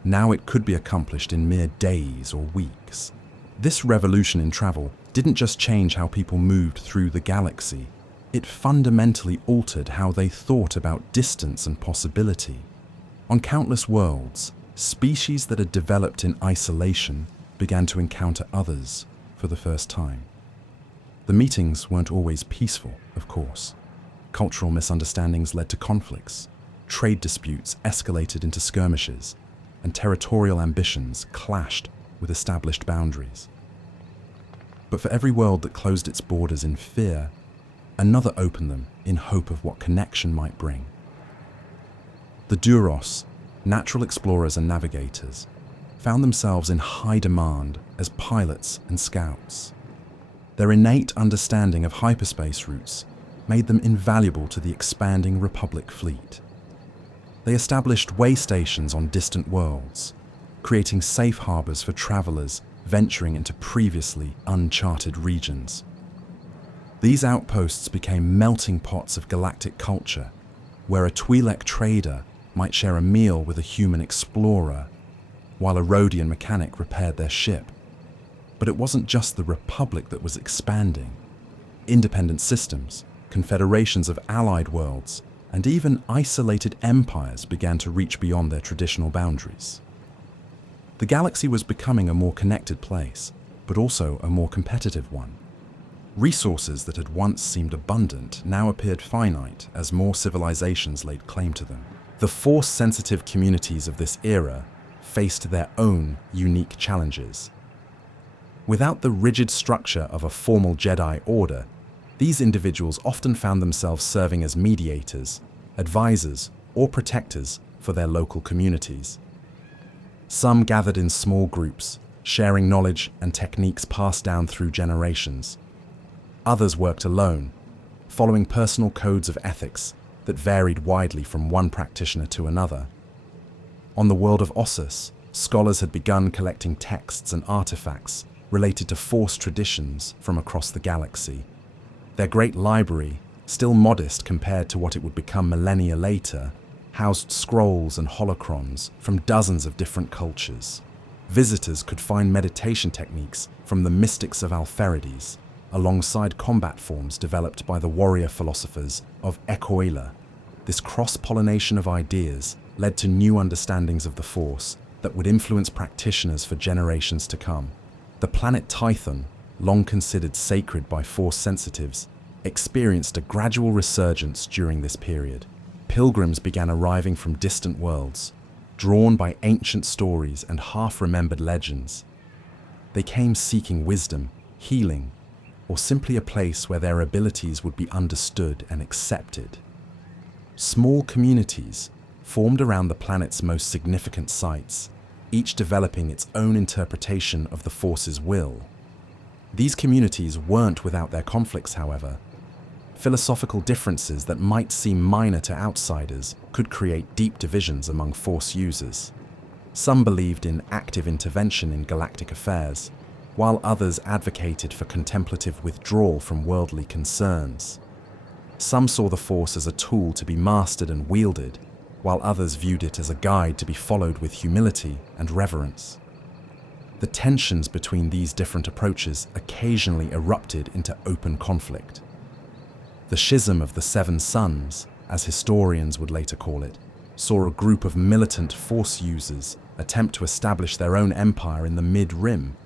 now it could be accomplished in mere days or weeks. This revolution in travel didn't just change how people moved through the galaxy, it fundamentally altered how they thought about distance and possibility. On countless worlds, species that had developed in isolation began to encounter others for the first time. The meetings weren't always peaceful, of course. Cultural misunderstandings led to conflicts, trade disputes escalated into skirmishes, and territorial ambitions clashed with established boundaries. But for every world that closed its borders in fear, another opened them in hope of what connection might bring. The Duros, natural explorers and navigators, found themselves in high demand as pilots and scouts. Their innate understanding of hyperspace routes made them invaluable to the expanding Republic fleet. They established way stations on distant worlds, creating safe harbors for travelers venturing into previously uncharted regions. These outposts became melting pots of galactic culture, where a Twi'lek trader might share a meal with a human explorer, while a Rhodian mechanic repaired their ship. But it wasn't just the Republic that was expanding. Independent systems, confederations of allied worlds, and even isolated empires began to reach beyond their traditional boundaries. The galaxy was becoming a more connected place, but also a more competitive one. Resources that had once seemed abundant now appeared finite as more civilizations laid claim to them. The Force-sensitive communities of this era faced their own unique challenges. Without the rigid structure of a formal Jedi order, these individuals often found themselves serving as mediators, advisors, or protectors for their local communities. Some gathered in small groups, sharing knowledge and techniques passed down through generations. Others worked alone, following personal codes of ethics that varied widely from one practitioner to another. On the world of Ossus, scholars had begun collecting texts and artifacts related to Force traditions from across the galaxy. Their great library, still modest compared to what it would become millennia later, housed scrolls and holocrons from dozens of different cultures. Visitors could find meditation techniques from the mystics of Alferides, alongside combat forms developed by the warrior philosophers of Awhile. This cross-pollination of ideas led to new understandings of the Force that would influence practitioners for generations to come. The planet Tython, long considered sacred by Force sensitives, experienced a gradual resurgence during this period. Pilgrims began arriving from distant worlds, drawn by ancient stories and half-remembered legends. They came seeking wisdom, healing, or simply a place where their abilities would be understood and accepted. Small communities formed around the planet's most significant sites, each developing its own interpretation of the Force's will. These communities weren't without their conflicts, however. Philosophical differences that might seem minor to outsiders could create deep divisions among Force users. Some believed in active intervention in galactic affairs, while others advocated for contemplative withdrawal from worldly concerns. Some saw the Force as a tool to be mastered and wielded, while others viewed it as a guide to be followed with humility and reverence. The tensions between these different approaches occasionally erupted into open conflict. The Schism of the Seven Suns, as historians would later call it, saw a group of militant Force users attempt to establish their own empire in the Mid-Rim.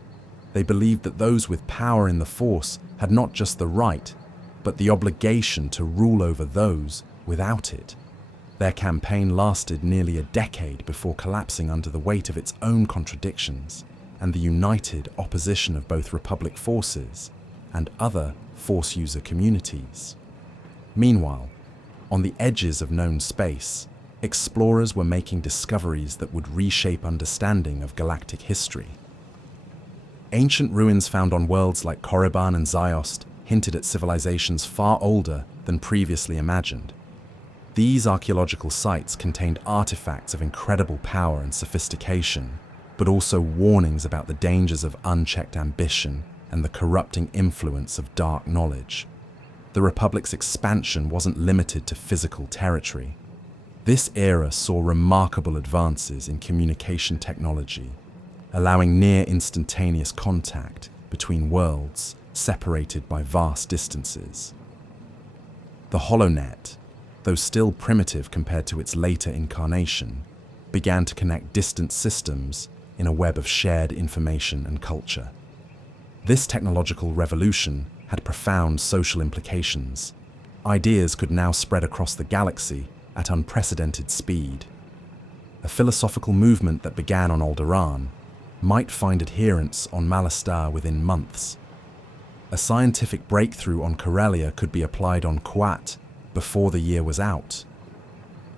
They believed that those with power in the Force had not just the right, but the obligation to rule over those without it. Their campaign lasted nearly a decade before collapsing under the weight of its own contradictions and the united opposition of both Republic forces and other Force user communities. Meanwhile, on the edges of known space, explorers were making discoveries that would reshape understanding of galactic history. Ancient ruins found on worlds like Korriban and Ziost hinted at civilizations far older than previously imagined. These archaeological sites contained artifacts of incredible power and sophistication, but also warnings about the dangers of unchecked ambition and the corrupting influence of dark knowledge. The Republic's expansion wasn't limited to physical territory. This era saw remarkable advances in communication technology, allowing near instantaneous contact between worlds separated by vast distances. The HoloNet, though still primitive compared to its later incarnation, began to connect distant systems in a web of shared information and culture. This technological revolution had profound social implications. Ideas could now spread across the galaxy at unprecedented speed. A philosophical movement that began on Alderaan might find adherents on Malastare within months. A scientific breakthrough on Corellia could be applied on Kuat before the year was out.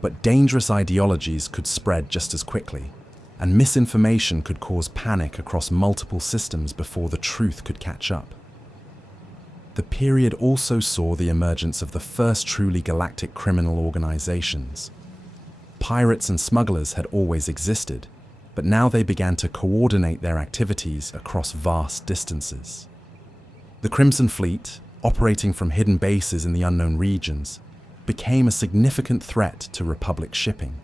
But dangerous ideologies could spread just as quickly, and misinformation could cause panic across multiple systems before the truth could catch up. The period also saw the emergence of the first truly galactic criminal organizations. Pirates and smugglers had always existed, but now they began to coordinate their activities across vast distances. The Crimson Fleet, operating from hidden bases in the unknown regions, became a significant threat to Republic shipping.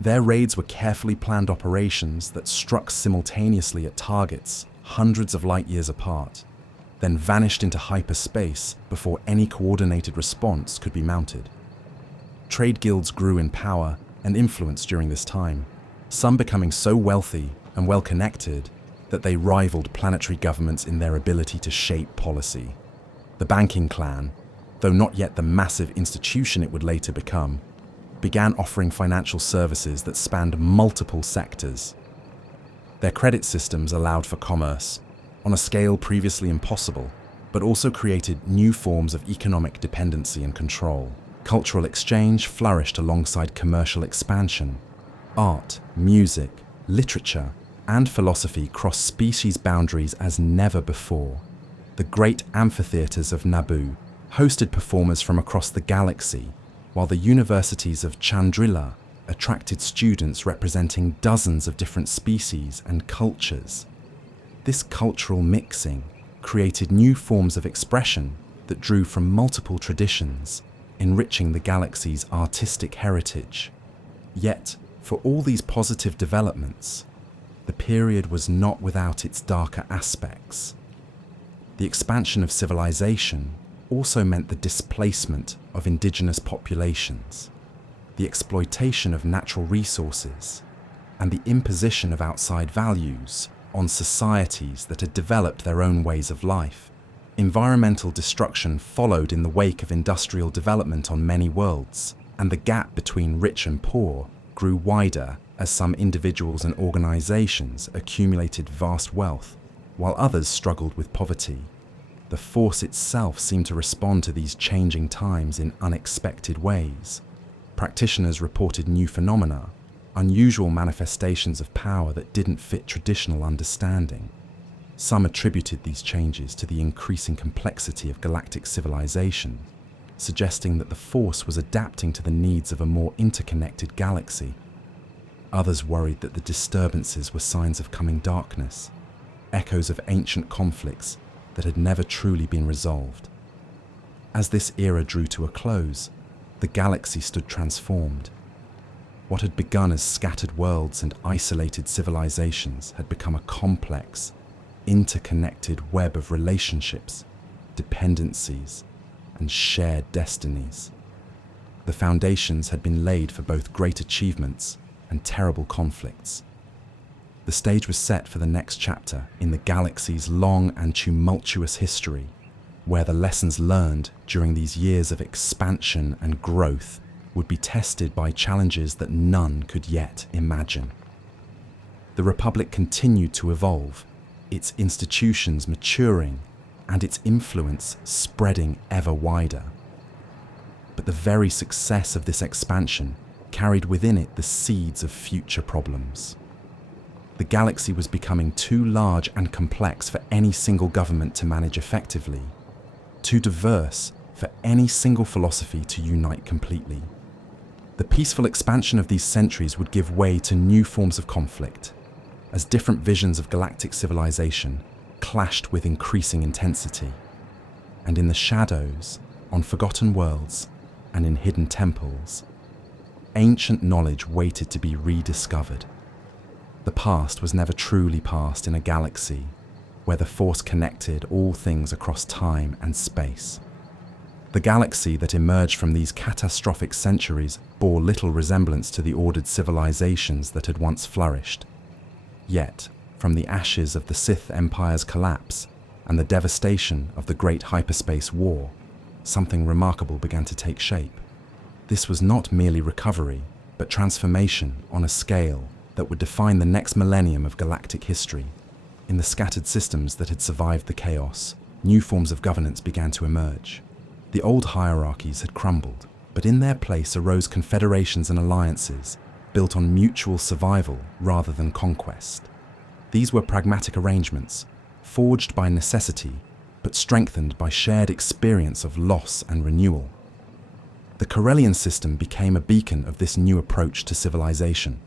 Their raids were carefully planned operations that struck simultaneously at targets hundreds of light years apart, then vanished into hyperspace before any coordinated response could be mounted. Trade guilds grew in power and influence during this time, some becoming so wealthy and well-connected that they rivaled planetary governments in their ability to shape policy. The banking clan, though not yet the massive institution it would later become, began offering financial services that spanned multiple sectors. Their credit systems allowed for commerce on a scale previously impossible, but also created new forms of economic dependency and control. Cultural exchange flourished alongside commercial expansion. Art, music, literature, and philosophy crossed species boundaries as never before. The great amphitheaters of Naboo hosted performers from across the galaxy, while the universities of Chandrila attracted students representing dozens of different species and cultures. This cultural mixing created new forms of expression that drew from multiple traditions, enriching the galaxy's artistic heritage. Yet, for all these positive developments, the period was not without its darker aspects. The expansion of civilization also meant the displacement of indigenous populations, the exploitation of natural resources, and the imposition of outside values on societies that had developed their own ways of life. Environmental destruction followed in the wake of industrial development on many worlds, and the gap between rich and poor grew wider as some individuals and organizations accumulated vast wealth, while others struggled with poverty. The Force itself seemed to respond to these changing times in unexpected ways. Practitioners reported new phenomena, unusual manifestations of power that didn't fit traditional understanding. Some attributed these changes to the increasing complexity of galactic civilization, suggesting that the Force was adapting to the needs of a more interconnected galaxy. Others worried that the disturbances were signs of coming darkness, echoes of ancient conflicts that had never truly been resolved. As this era drew to a close, the galaxy stood transformed. What had begun as scattered worlds and isolated civilizations had become a complex, interconnected web of relationships, dependencies, and shared destinies. The foundations had been laid for both great achievements and terrible conflicts. The stage was set for the next chapter in the galaxy's long and tumultuous history, where the lessons learned during these years of expansion and growth would be tested by challenges that none could yet imagine. The Republic continued to evolve, its institutions maturing and its influence spreading ever wider. But the very success of this expansion carried within it the seeds of future problems. The galaxy was becoming too large and complex for any single government to manage effectively, too diverse for any single philosophy to unite completely. The peaceful expansion of these centuries would give way to new forms of conflict, as different visions of galactic civilization clashed with increasing intensity. And in the shadows, on forgotten worlds, and in hidden temples, ancient knowledge waited to be rediscovered. The past was never truly past in a galaxy where the Force connected all things across time and space. The galaxy that emerged from these catastrophic centuries bore little resemblance to the ordered civilizations that had once flourished. Yet, from the ashes of the Sith Empire's collapse and the devastation of the Great Hyperspace War, something remarkable began to take shape. This was not merely recovery, but transformation on a scale that would define the next millennium of galactic history. In the scattered systems that had survived the chaos, new forms of governance began to emerge. The old hierarchies had crumbled, but in their place arose confederations and alliances built on mutual survival rather than conquest. These were pragmatic arrangements, forged by necessity, but strengthened by shared experience of loss and renewal. The Corellian system became a beacon of this new approach to civilization.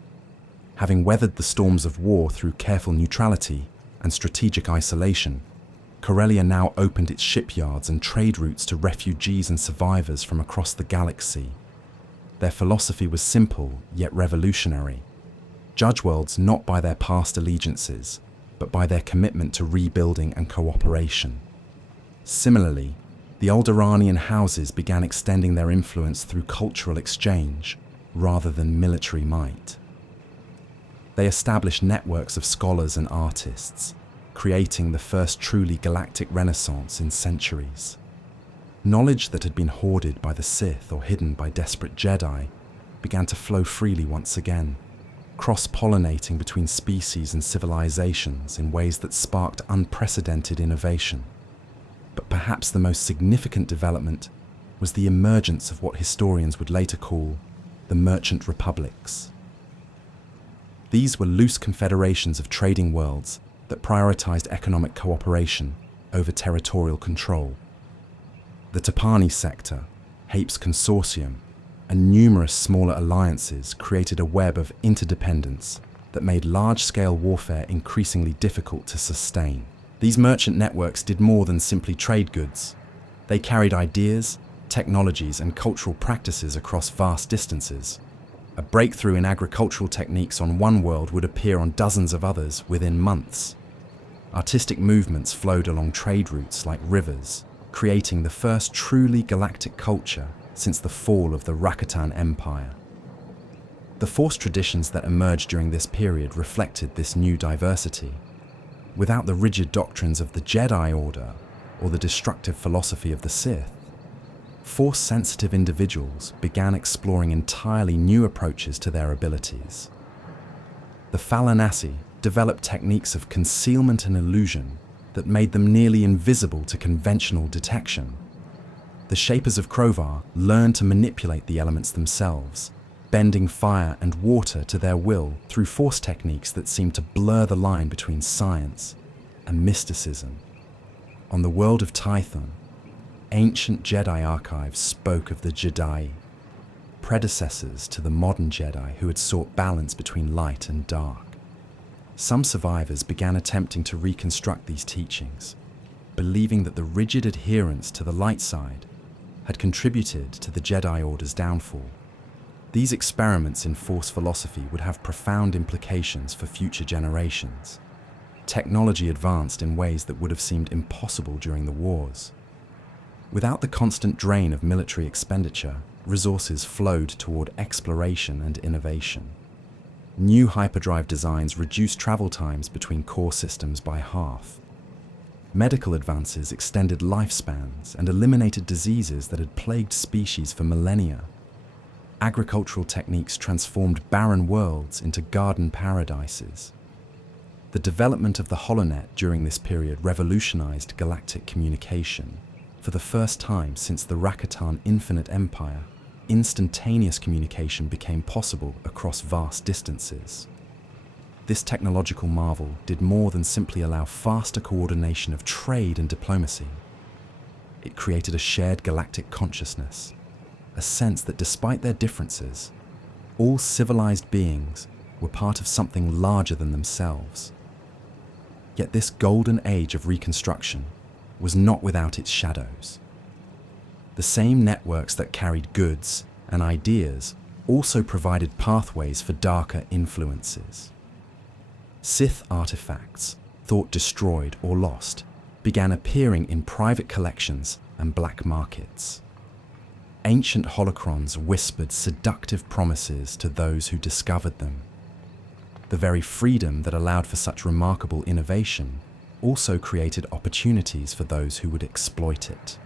Having weathered the storms of war through careful neutrality and strategic isolation, Corellia now opened its shipyards and trade routes to refugees and survivors from across the galaxy. Their philosophy was simple yet revolutionary. Judge worlds not by their past allegiances, but by their commitment to rebuilding and cooperation. Similarly, the Alderaanian houses began extending their influence through cultural exchange rather than military might. They established networks of scholars and artists, creating the first truly galactic renaissance in centuries. Knowledge that had been hoarded by the Sith or hidden by desperate Jedi began to flow freely once again, cross-pollinating between species and civilizations in ways that sparked unprecedented innovation. But perhaps the most significant development was the emergence of what historians would later call the merchant republics. These were loose confederations of trading worlds that prioritized economic cooperation over territorial control. The Tapani sector, Hape's consortium, and numerous smaller alliances created a web of interdependence that made large-scale warfare increasingly difficult to sustain. These merchant networks did more than simply trade goods. They carried ideas, technologies, and cultural practices across vast distances. A breakthrough in agricultural techniques on one world would appear on dozens of others within months. Artistic movements flowed along trade routes like rivers, creating the first truly galactic culture since the fall of the Rakatan Empire. The Force traditions that emerged during this period reflected this new diversity. Without the rigid doctrines of the Jedi Order or the destructive philosophy of the Sith, Force-sensitive individuals began exploring entirely new approaches to their abilities. The Falanasi developed techniques of concealment and illusion that made them nearly invisible to conventional detection. The Shapers of Krovar learned to manipulate the elements themselves, bending fire and water to their will through Force techniques that seemed to blur the line between science and mysticism. On the world of Tython, ancient Jedi archives spoke of the Jedi, predecessors to the modern Jedi who had sought balance between light and dark. Some survivors began attempting to reconstruct these teachings, believing that the rigid adherence to the light side had contributed to the Jedi Order's downfall. These experiments in Force philosophy would have profound implications for future generations. Technology advanced in ways that would have seemed impossible during the wars. Without the constant drain of military expenditure, resources flowed toward exploration and innovation. New hyperdrive designs reduced travel times between core systems by half. Medical advances extended lifespans and eliminated diseases that had plagued species for millennia. Agricultural techniques transformed barren worlds into garden paradises. The development of the holonet during this period revolutionized galactic communication. For the first time since the Rakatan Infinite Empire, instantaneous communication became possible across vast distances. This technological marvel did more than simply allow faster coordination of trade and diplomacy. It created a shared galactic consciousness, a sense that despite their differences, all civilized beings were part of something larger than themselves. Yet this golden age of reconstruction was not without its shadows. The same networks that carried goods and ideas also provided pathways for darker influences. Sith artifacts, thought destroyed or lost, began appearing in private collections and black markets. Ancient holocrons whispered seductive promises to those who discovered them. The very freedom that allowed for such remarkable innovation also created opportunities for those who would exploit it.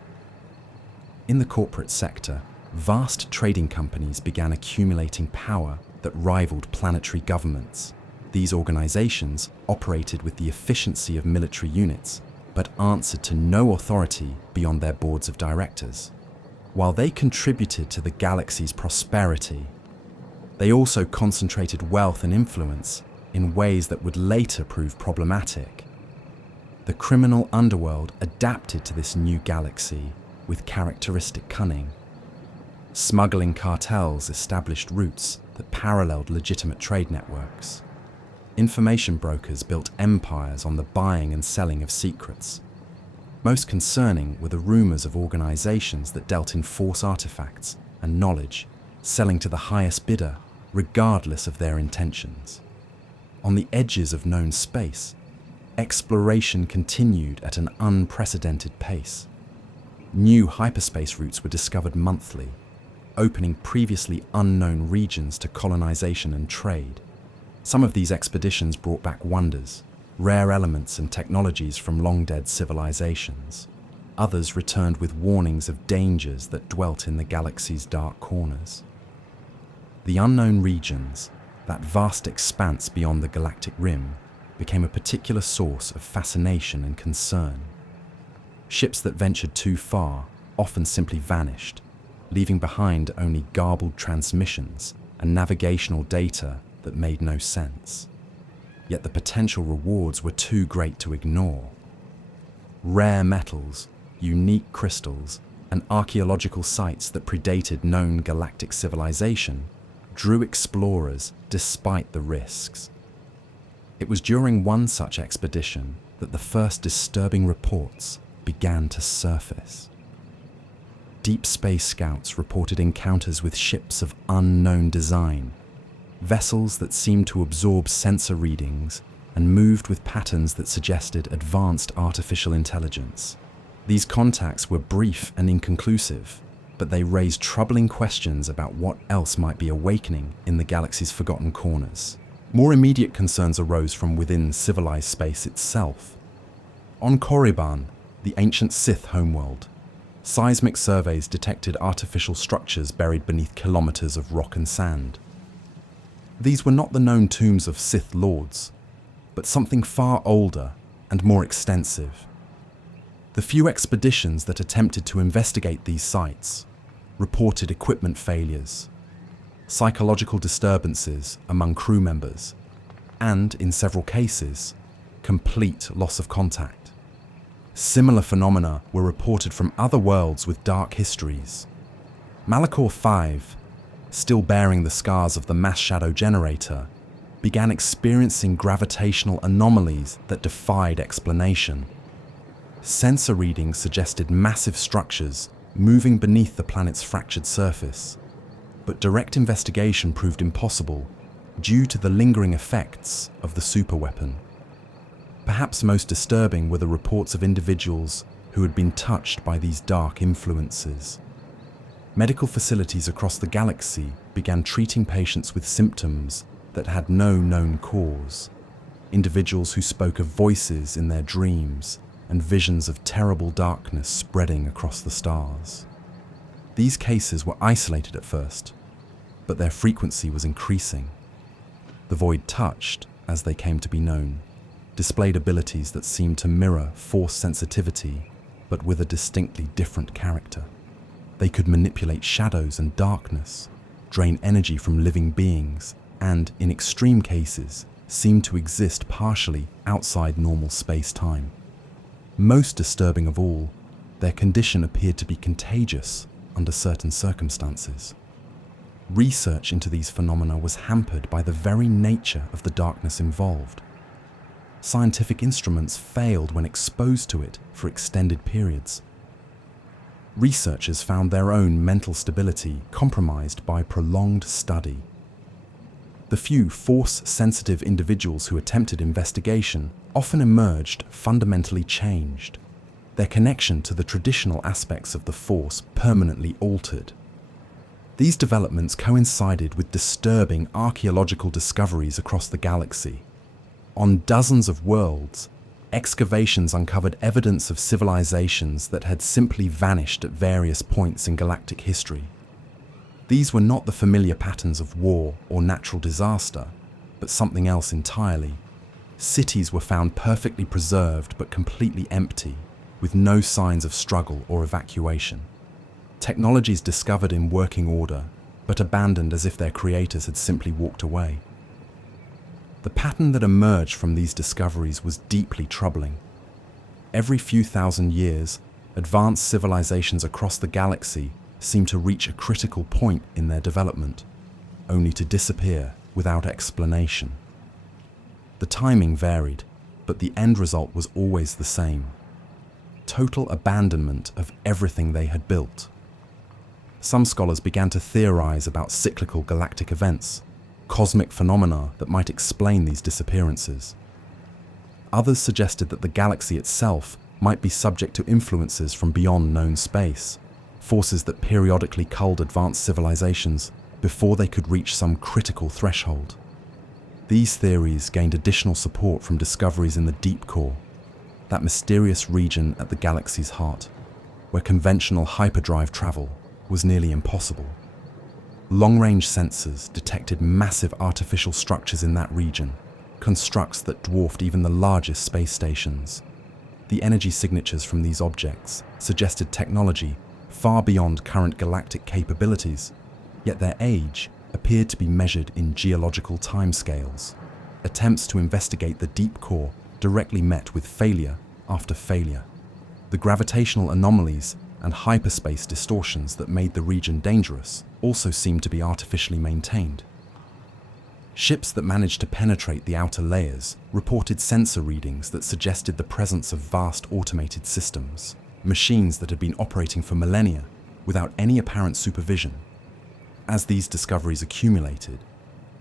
In the corporate sector, vast trading companies began accumulating power that rivaled planetary governments. These organizations operated with the efficiency of military units, but answered to no authority beyond their boards of directors. While they contributed to the galaxy's prosperity, they also concentrated wealth and influence in ways that would later prove problematic. The criminal underworld adapted to this new galaxy with characteristic cunning. Smuggling cartels established routes that paralleled legitimate trade networks. Information brokers built empires on the buying and selling of secrets. Most concerning were the rumors of organizations that dealt in Force artifacts and knowledge, selling to the highest bidder, regardless of their intentions. On the edges of known space, exploration continued at an unprecedented pace. New hyperspace routes were discovered monthly, opening previously unknown regions to colonization and trade. Some of these expeditions brought back wonders, rare elements and technologies from long-dead civilizations. Others returned with warnings of dangers that dwelt in the galaxy's dark corners. The unknown regions, that vast expanse beyond the galactic rim, became a particular source of fascination and concern. Ships that ventured too far often simply vanished, leaving behind only garbled transmissions and navigational data that made no sense. Yet the potential rewards were too great to ignore. Rare metals, unique crystals, and archaeological sites that predated known galactic civilization drew explorers despite the risks. It was during one such expedition that the first disturbing reports began to surface. Deep space scouts reported encounters with ships of unknown design vessels that seemed to absorb sensor readings and moved with patterns that suggested advanced artificial intelligence. These contacts were brief and inconclusive, but they raised troubling questions about what else might be awakening in the galaxy's forgotten corners. More immediate concerns arose from within civilized space itself. On Korriban, the ancient Sith homeworld, seismic surveys detected artificial structures buried beneath kilometers of rock and sand. These were not the known tombs of Sith lords, but something far older and more extensive. The few expeditions that attempted to investigate these sites reported equipment failures, psychological disturbances among crew members, and, in several cases, complete loss of contact. Similar phenomena were reported from other worlds with dark histories. Malachor 5, still bearing the scars of the mass shadow generator, began experiencing gravitational anomalies that defied explanation. Sensor readings suggested massive structures moving beneath the planet's fractured surface, but direct investigation proved impossible due to the lingering effects of the superweapon. Perhaps most disturbing were the reports of individuals who had been touched by these dark influences. Medical facilities across the galaxy began treating patients with symptoms that had no known cause. Individuals who spoke of voices in their dreams and visions of terrible darkness spreading across the stars. These cases were isolated at first, but their frequency was increasing. The void touched, as they came to be known, displayed abilities that seemed to mirror force sensitivity, but with a distinctly different character. They could manipulate shadows and darkness, drain energy from living beings, and, in extreme cases, seemed to exist partially outside normal space-time. Most disturbing of all, their condition appeared to be contagious under certain circumstances. Research into these phenomena was hampered by the very nature of the darkness involved. Scientific instruments failed when exposed to it for extended periods. Researchers found their own mental stability compromised by prolonged study. The few force-sensitive individuals who attempted investigation often emerged fundamentally changed, their connection to the traditional aspects of the Force permanently altered. These developments coincided with disturbing archaeological discoveries across the galaxy. On dozens of worlds, excavations uncovered evidence of civilizations that had simply vanished at various points in galactic history. These were not the familiar patterns of war or natural disaster, but something else entirely. Cities were found perfectly preserved but completely empty, with no signs of struggle or evacuation. Technologies discovered in working order, but abandoned as if their creators had simply walked away. The pattern that emerged from these discoveries was deeply troubling. Every few thousand years, advanced civilizations across the galaxy seemed to reach a critical point in their development, only to disappear without explanation. The timing varied, but the end result was always the same: total abandonment of everything they had built. Some scholars began to theorize about cyclical galactic events, cosmic phenomena that might explain these disappearances. Others suggested that the galaxy itself might be subject to influences from beyond known space, forces that periodically culled advanced civilizations before they could reach some critical threshold. These theories gained additional support from discoveries in the deep core, that mysterious region at the galaxy's heart, where conventional hyperdrive travel was nearly impossible. Long-range sensors detected massive artificial structures in that region, constructs that dwarfed even the largest space stations. The energy signatures from these objects suggested technology far beyond current galactic capabilities, yet their age appeared to be measured in geological timescales. Attempts to investigate the deep core directly met with failure after failure. The gravitational anomalies and hyperspace distortions that made the region dangerous also seemed to be artificially maintained. Ships that managed to penetrate the outer layers reported sensor readings that suggested the presence of vast automated systems, machines that had been operating for millennia without any apparent supervision. As these discoveries accumulated,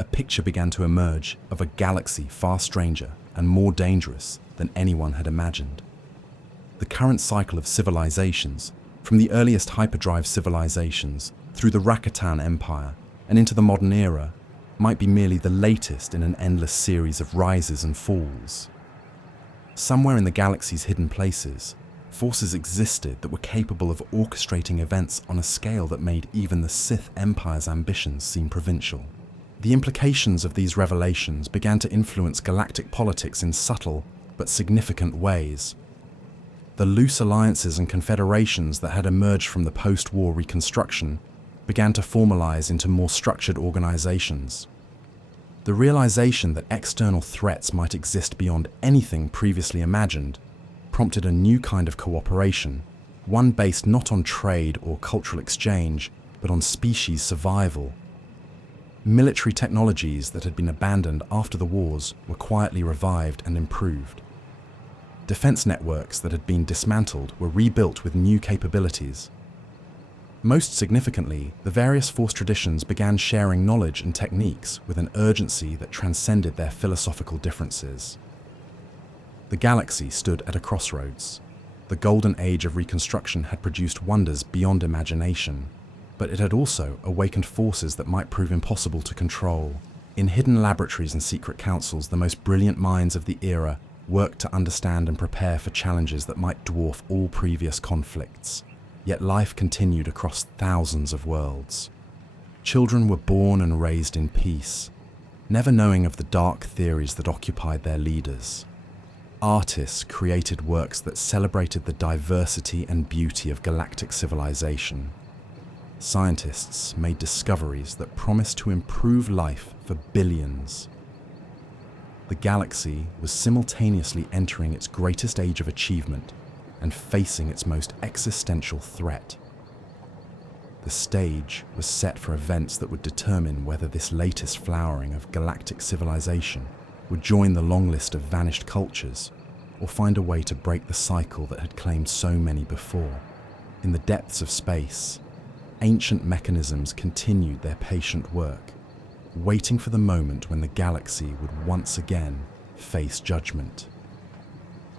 a picture began to emerge of a galaxy far stranger and more dangerous than anyone had imagined. The current cycle of civilizations, from the earliest hyperdrive civilizations through the Rakatan Empire and into the modern era, might be merely the latest in an endless series of rises and falls. Somewhere in the galaxy's hidden places, forces existed that were capable of orchestrating events on a scale that made even the Sith Empire's ambitions seem provincial. The implications of these revelations began to influence galactic politics in subtle but significant ways. The loose alliances and confederations that had emerged from the post-war reconstruction began to formalize into more structured organizations. The realization that external threats might exist beyond anything previously imagined prompted a new kind of cooperation, one based not on trade or cultural exchange, but on species survival. Military technologies that had been abandoned after the wars were quietly revived and improved. Defense networks that had been dismantled were rebuilt with new capabilities. Most significantly, the various Force traditions began sharing knowledge and techniques with an urgency that transcended their philosophical differences. The galaxy stood at a crossroads. The golden age of reconstruction had produced wonders beyond imagination, but it had also awakened forces that might prove impossible to control. In hidden laboratories and secret councils, the most brilliant minds of the era worked to understand and prepare for challenges that might dwarf all previous conflicts. Yet life continued across thousands of worlds. Children were born and raised in peace, never knowing of the dark theories that occupied their leaders. Artists created works that celebrated the diversity and beauty of galactic civilization. Scientists made discoveries that promised to improve life for billions. The galaxy was simultaneously entering its greatest age of achievement and facing its most existential threat. The stage was set for events that would determine whether this latest flowering of galactic civilization would join the long list of vanished cultures or find a way to break the cycle that had claimed so many before. In the depths of space, ancient mechanisms continued their patient work, waiting for the moment when the galaxy would once again face judgment.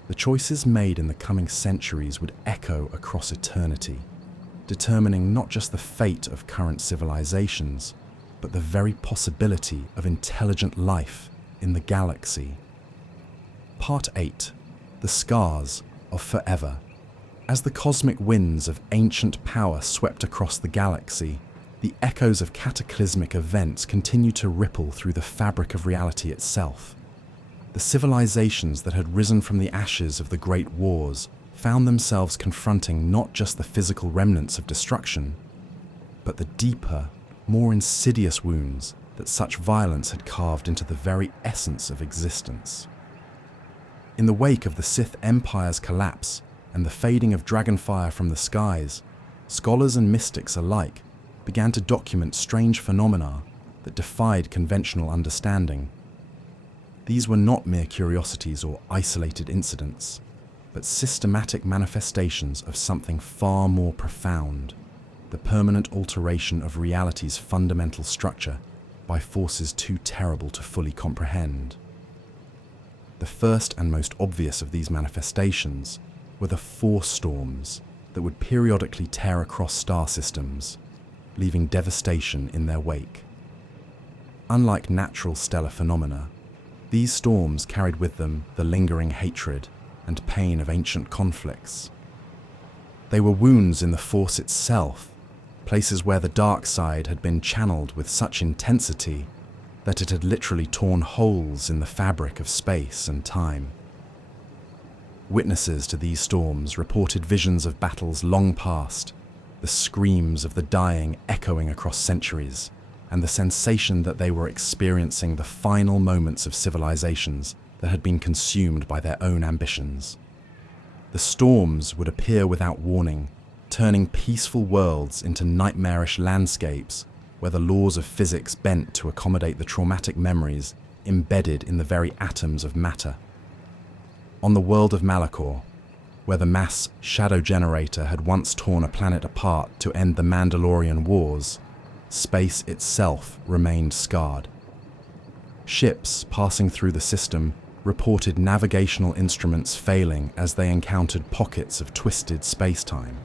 The choices made in the coming centuries would echo across eternity, determining not just the fate of current civilizations, but the very possibility of intelligent life in the galaxy. Part 8. The Scars of Forever. As the cosmic winds of ancient power swept across the galaxy, the echoes of cataclysmic events continued to ripple through the fabric of reality itself. The civilizations that had risen from the ashes of the Great Wars found themselves confronting not just the physical remnants of destruction, but the deeper, more insidious wounds that such violence had carved into the very essence of existence. In the wake of the Sith Empire's collapse and the fading of dragonfire from the skies, scholars and mystics alike began to document strange phenomena that defied conventional understanding. These were not mere curiosities or isolated incidents, but systematic manifestations of something far more profound, the permanent alteration of reality's fundamental structure by forces too terrible to fully comprehend. The first and most obvious of these manifestations were the force storms that would periodically tear across star systems, leaving devastation in their wake. Unlike natural stellar phenomena, these storms carried with them the lingering hatred and pain of ancient conflicts. They were wounds in the Force itself, places where the dark side had been channeled with such intensity that it had literally torn holes in the fabric of space and time. Witnesses to these storms reported visions of battles long past, the screams of the dying echoing across centuries, and the sensation that they were experiencing the final moments of civilizations that had been consumed by their own ambitions. The storms would appear without warning, turning peaceful worlds into nightmarish landscapes where the laws of physics bent to accommodate the traumatic memories embedded in the very atoms of matter. On the world of Malachor, where the mass shadow generator had once torn a planet apart to end the Mandalorian wars, space itself remained scarred, Ships passing through the system reported navigational instruments failing as they encountered pockets of twisted space-time.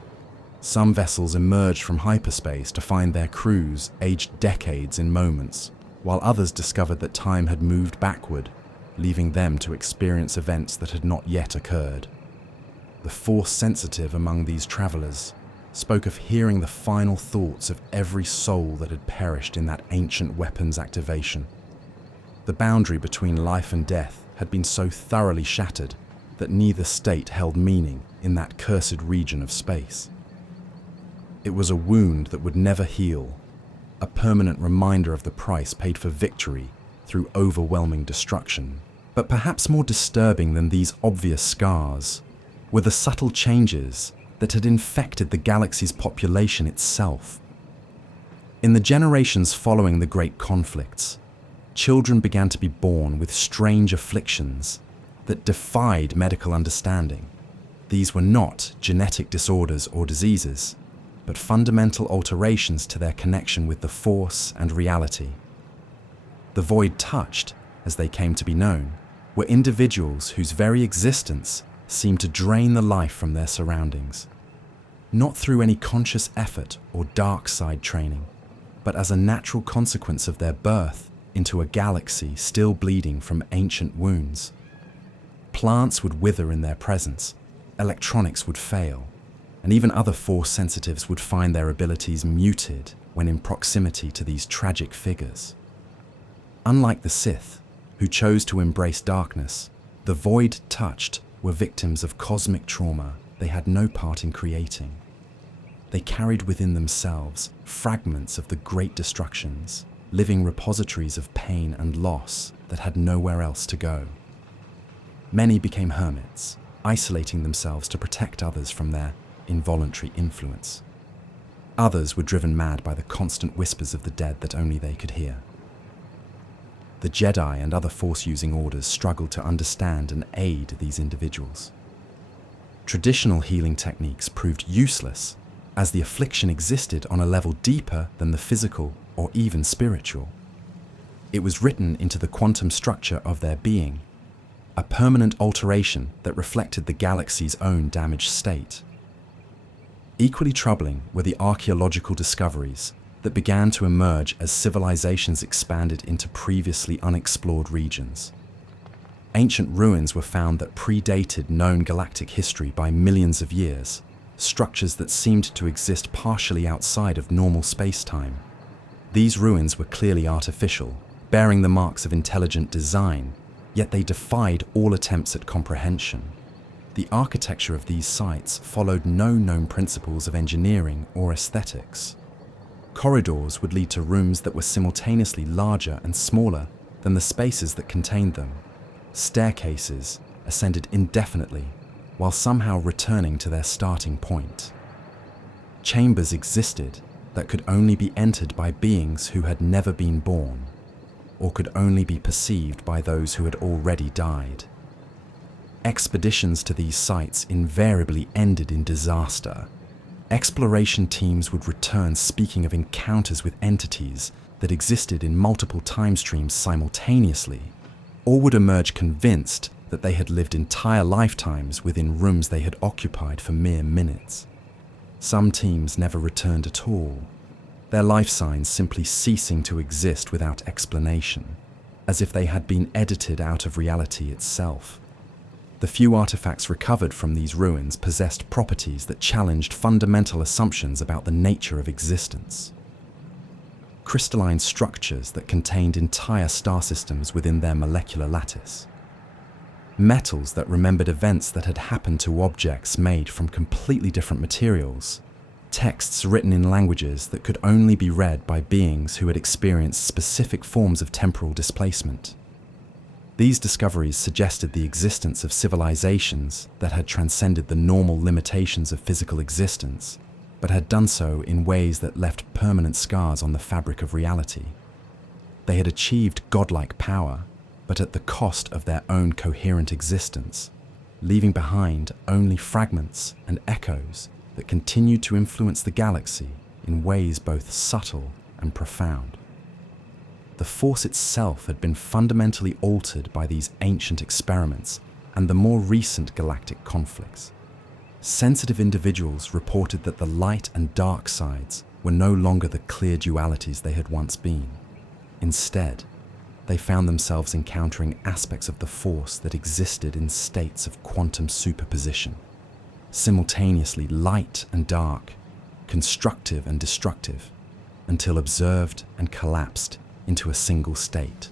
Some vessels emerged from hyperspace to find their crews aged decades in moments, while others discovered that time had moved backward, leaving them to experience events that had not yet occurred. The Force-sensitive among these travelers spoke of hearing the final thoughts of every soul that had perished in that ancient weapon's activation. The boundary between life and death had been so thoroughly shattered that neither state held meaning in that cursed region of space. It was a wound that would never heal, a permanent reminder of the price paid for victory through overwhelming destruction. But perhaps more disturbing than these obvious scars were the subtle changes that had infected the galaxy's population itself. In the generations following the great conflicts, children began to be born with strange afflictions that defied medical understanding. These were not genetic disorders or diseases, but fundamental alterations to their connection with the Force and reality. The Void Touched, as they came to be known, were individuals whose very existence seemed to drain the life from their surroundings, not through any conscious effort or dark side training, but as a natural consequence of their birth into a galaxy still bleeding from ancient wounds. Plants would wither in their presence, electronics would fail, and even other Force sensitives would find their abilities muted when in proximity to these tragic figures. Unlike the Sith, who chose to embrace darkness, the Void Touched were victims of cosmic trauma they had no part in creating. They carried within themselves fragments of the great destructions, living repositories of pain and loss that had nowhere else to go. Many became hermits, isolating themselves to protect others from their involuntary influence. Others were driven mad by the constant whispers of the dead that only they could hear. The Jedi and other Force-using orders struggled to understand and aid these individuals. Traditional healing techniques proved useless, as the affliction existed on a level deeper than the physical or even spiritual. It was written into the quantum structure of their being, a permanent alteration that reflected the galaxy's own damaged state. Equally troubling were the archaeological discoveries that began to emerge as civilizations expanded into previously unexplored regions. Ancient ruins were found that predated known galactic history by millions of years, structures that seemed to exist partially outside of normal space-time. These ruins were clearly artificial, bearing the marks of intelligent design, yet they defied all attempts at comprehension. The architecture of these sites followed no known principles of engineering or aesthetics. Corridors would lead to rooms that were simultaneously larger and smaller than the spaces that contained them. Staircases ascended indefinitely, while somehow returning to their starting point. Chambers existed that could only be entered by beings who had never been born, or could only be perceived by those who had already died. Expeditions to these sites invariably ended in disaster. Exploration teams would return speaking of encounters with entities that existed in multiple time streams simultaneously, or would emerge convinced that they had lived entire lifetimes within rooms they had occupied for mere minutes. Some teams never returned at all, their life signs simply ceasing to exist without explanation, as if they had been edited out of reality itself. The few artifacts recovered from these ruins possessed properties that challenged fundamental assumptions about the nature of existence. Crystalline structures that contained entire star systems within their molecular lattice. Metals that remembered events that had happened to objects made from completely different materials. Texts written in languages that could only be read by beings who had experienced specific forms of temporal displacement. These discoveries suggested the existence of civilizations that had transcended the normal limitations of physical existence, but had done so in ways that left permanent scars on the fabric of reality. They had achieved godlike power, but at the cost of their own coherent existence, leaving behind only fragments and echoes that continued to influence the galaxy in ways both subtle and profound. The Force itself had been fundamentally altered by these ancient experiments and the more recent galactic conflicts. Sensitive individuals reported that the light and dark sides were no longer the clear dualities they had once been. Instead, they found themselves encountering aspects of the Force that existed in states of quantum superposition, simultaneously light and dark, constructive and destructive, until observed and collapsed into a single state.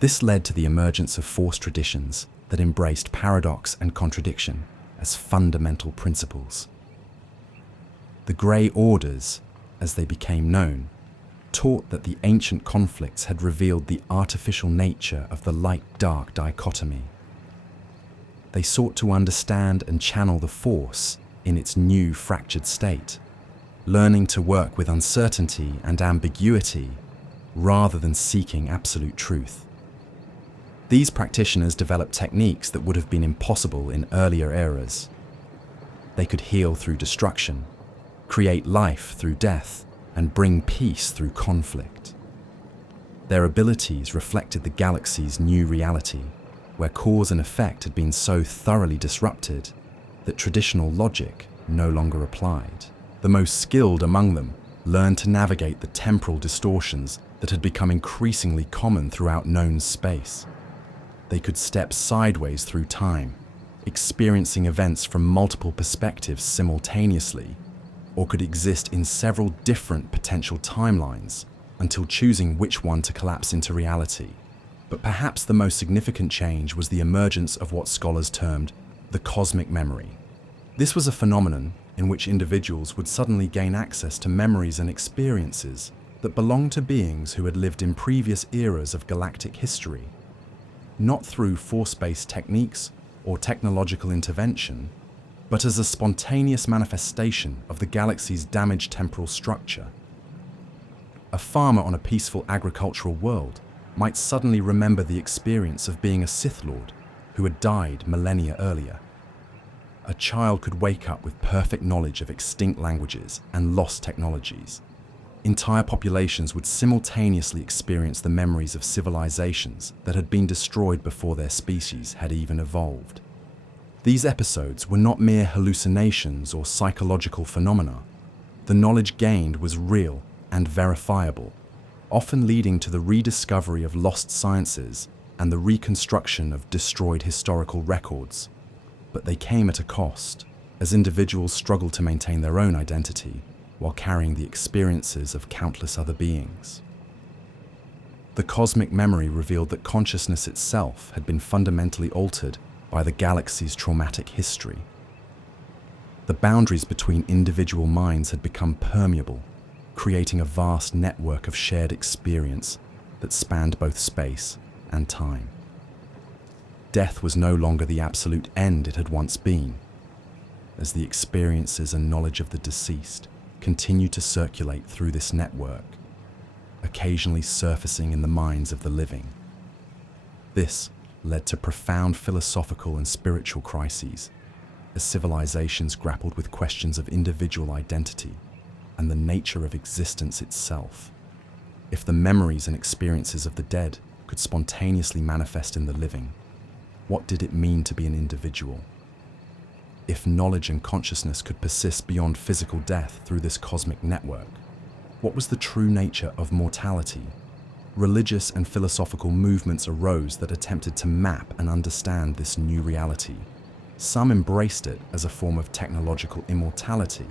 This led to the emergence of Force traditions that embraced paradox and contradiction as fundamental principles. The Grey Orders, as they became known, taught that the ancient conflicts had revealed the artificial nature of the light-dark dichotomy. They sought to understand and channel the Force in its new fractured state, learning to work with uncertainty and ambiguity rather than seeking absolute truth. These practitioners developed techniques that would have been impossible in earlier eras. They could heal through destruction, create life through death, and bring peace through conflict. Their abilities reflected the galaxy's new reality, where cause and effect had been so thoroughly disrupted that traditional logic no longer applied. The most skilled among them learned to navigate the temporal distortions that had become increasingly common throughout known space. They could step sideways through time, experiencing events from multiple perspectives simultaneously, or could exist in several different potential timelines until choosing which one to collapse into reality. But perhaps the most significant change was the emergence of what scholars termed the cosmic memory. This was a phenomenon in which individuals would suddenly gain access to memories and experiences that belonged to beings who had lived in previous eras of galactic history, not through Force-based techniques or technological intervention, but as a spontaneous manifestation of the galaxy's damaged temporal structure. A farmer on a peaceful agricultural world might suddenly remember the experience of being a Sith Lord who had died millennia earlier. A child could wake up with perfect knowledge of extinct languages and lost technologies. Entire populations would simultaneously experience the memories of civilizations that had been destroyed before their species had even evolved. These episodes were not mere hallucinations or psychological phenomena. The knowledge gained was real and verifiable, often leading to the rediscovery of lost sciences and the reconstruction of destroyed historical records. But they came at a cost, as individuals struggled to maintain their own identity while carrying the experiences of countless other beings. The cosmic memory revealed that consciousness itself had been fundamentally altered by the galaxy's traumatic history. The boundaries between individual minds had become permeable, creating a vast network of shared experience that spanned both space and time. Death was no longer the absolute end it had once been, as the experiences and knowledge of the deceased continued to circulate through this network, occasionally surfacing in the minds of the living. This led to profound philosophical and spiritual crises, as civilizations grappled with questions of individual identity and the nature of existence itself. If the memories and experiences of the dead could spontaneously manifest in the living, what did it mean to be an individual? If knowledge and consciousness could persist beyond physical death through this cosmic network, what was the true nature of mortality? Religious and philosophical movements arose that attempted to map and understand this new reality. Some embraced it as a form of technological immortality,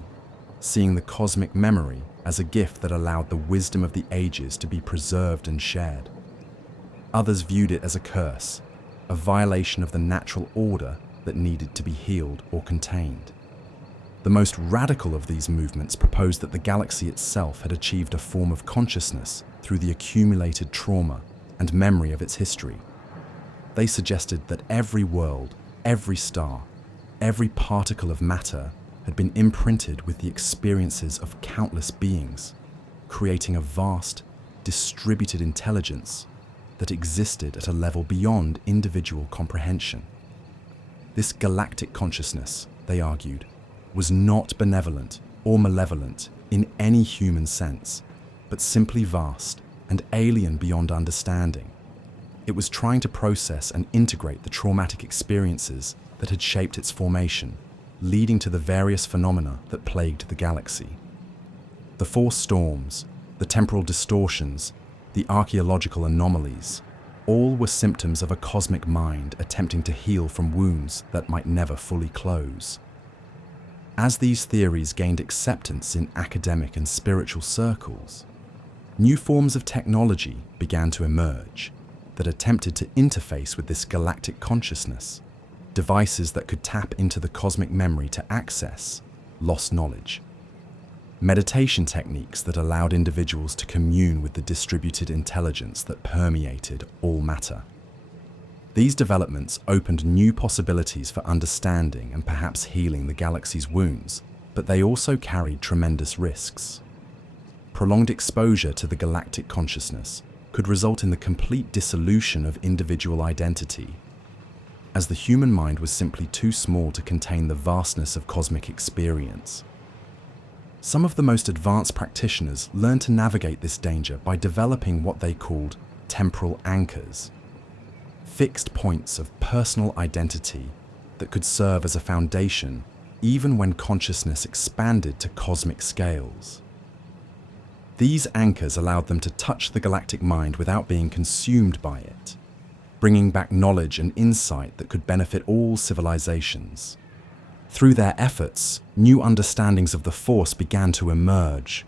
seeing the cosmic memory as a gift that allowed the wisdom of the ages to be preserved and shared. Others viewed it as a curse, a violation of the natural order that needed to be healed or contained. The most radical of these movements proposed that the galaxy itself had achieved a form of consciousness through the accumulated trauma and memory of its history. They suggested that every world, every star, every particle of matter had been imprinted with the experiences of countless beings, creating a vast, distributed intelligence that existed at a level beyond individual comprehension. This galactic consciousness, they argued, was not benevolent or malevolent in any human sense, but simply vast, and alien beyond understanding. It was trying to process and integrate the traumatic experiences that had shaped its formation, leading to the various phenomena that plagued the galaxy. The Force storms, the temporal distortions, the archaeological anomalies, all were symptoms of a cosmic mind attempting to heal from wounds that might never fully close. As these theories gained acceptance in academic and spiritual circles, new forms of technology began to emerge that attempted to interface with this galactic consciousness, devices that could tap into the cosmic memory to access lost knowledge. Meditation techniques that allowed individuals to commune with the distributed intelligence that permeated all matter. These developments opened new possibilities for understanding and perhaps healing the galaxy's wounds, but they also carried tremendous risks. Prolonged exposure to the galactic consciousness could result in the complete dissolution of individual identity, as the human mind was simply too small to contain the vastness of cosmic experience. Some of the most advanced practitioners learned to navigate this danger by developing what they called temporal anchors, fixed points of personal identity that could serve as a foundation even when consciousness expanded to cosmic scales. These anchors allowed them to touch the galactic mind without being consumed by it, bringing back knowledge and insight that could benefit all civilizations. Through their efforts, new understandings of the Force began to emerge.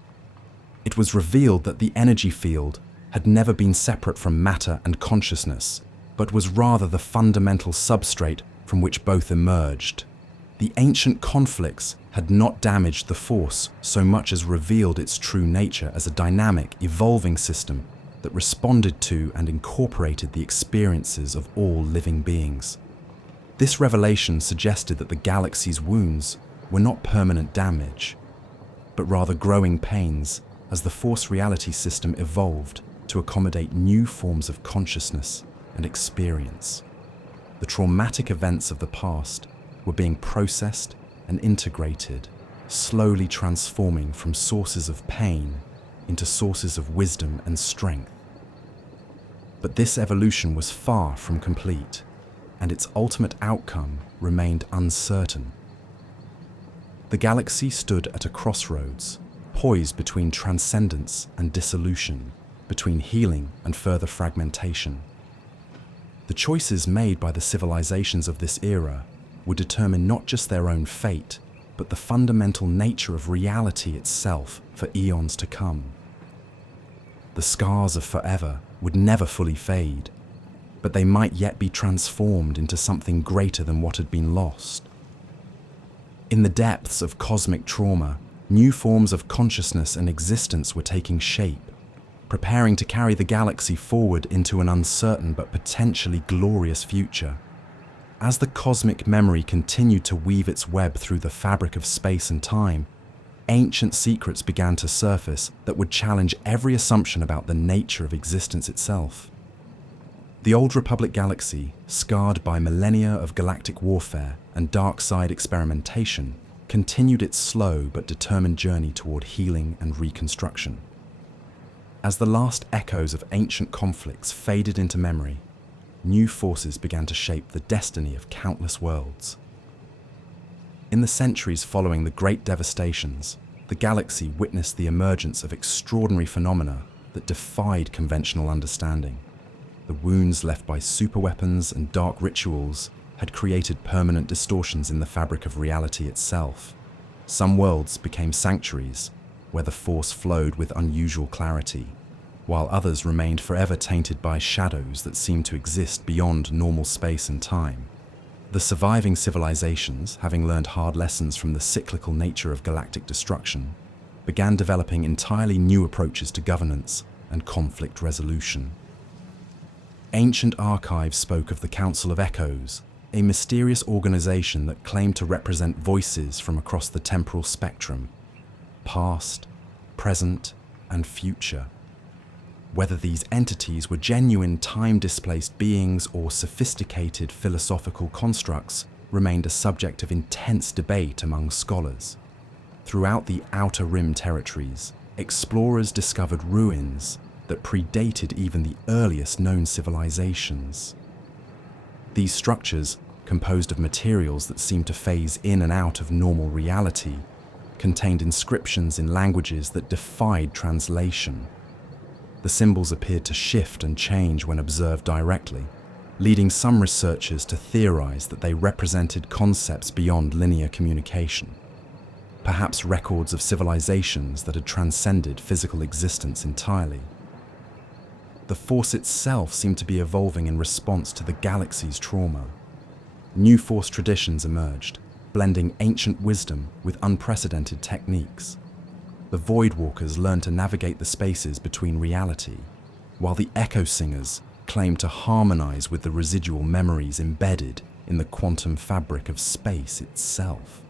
It was revealed that the energy field had never been separate from matter and consciousness, but was rather the fundamental substrate from which both emerged. The ancient conflicts had not damaged the Force so much as revealed its true nature as a dynamic, evolving system that responded to and incorporated the experiences of all living beings. This revelation suggested that the galaxy's wounds were not permanent damage, but rather growing pains as the Force reality system evolved to accommodate new forms of consciousness and experience. The traumatic events of the past were being processed and integrated, slowly transforming from sources of pain into sources of wisdom and strength. But this evolution was far from complete, and its ultimate outcome remained uncertain. The galaxy stood at a crossroads, poised between transcendence and dissolution, between healing and further fragmentation. The choices made by the civilizations of this era would determine not just their own fate, but the fundamental nature of reality itself for eons to come. The scars of forever would never fully fade, but they might yet be transformed into something greater than what had been lost. In the depths of cosmic trauma, new forms of consciousness and existence were taking shape, preparing to carry the galaxy forward into an uncertain but potentially glorious future. As the cosmic memory continued to weave its web through the fabric of space and time, ancient secrets began to surface that would challenge every assumption about the nature of existence itself. The Old Republic galaxy, scarred by millennia of galactic warfare and dark side experimentation, continued its slow but determined journey toward healing and reconstruction. As the last echoes of ancient conflicts faded into memory, new forces began to shape the destiny of countless worlds. In the centuries following the Great Devastations, the galaxy witnessed the emergence of extraordinary phenomena that defied conventional understanding. The wounds left by superweapons and dark rituals had created permanent distortions in the fabric of reality itself. Some worlds became sanctuaries, where the Force flowed with unusual clarity, while others remained forever tainted by shadows that seemed to exist beyond normal space and time. The surviving civilizations, having learned hard lessons from the cyclical nature of galactic destruction, began developing entirely new approaches to governance and conflict resolution. Ancient archives spoke of the Council of Echoes, a mysterious organization that claimed to represent voices from across the temporal spectrum, past, present, and future. Whether these entities were genuine time-displaced beings or sophisticated philosophical constructs remained a subject of intense debate among scholars. Throughout the Outer Rim territories, explorers discovered ruins, that predated even the earliest known civilizations. These structures, composed of materials that seemed to phase in and out of normal reality, contained inscriptions in languages that defied translation. The symbols appeared to shift and change when observed directly, leading some researchers to theorize that they represented concepts beyond linear communication, perhaps records of civilizations that had transcended physical existence entirely. The Force itself seemed to be evolving in response to the galaxy's trauma. New Force traditions emerged, blending ancient wisdom with unprecedented techniques. The Voidwalkers learned to navigate the spaces between reality, while the Echo Singers claimed to harmonize with the residual memories embedded in the quantum fabric of space itself.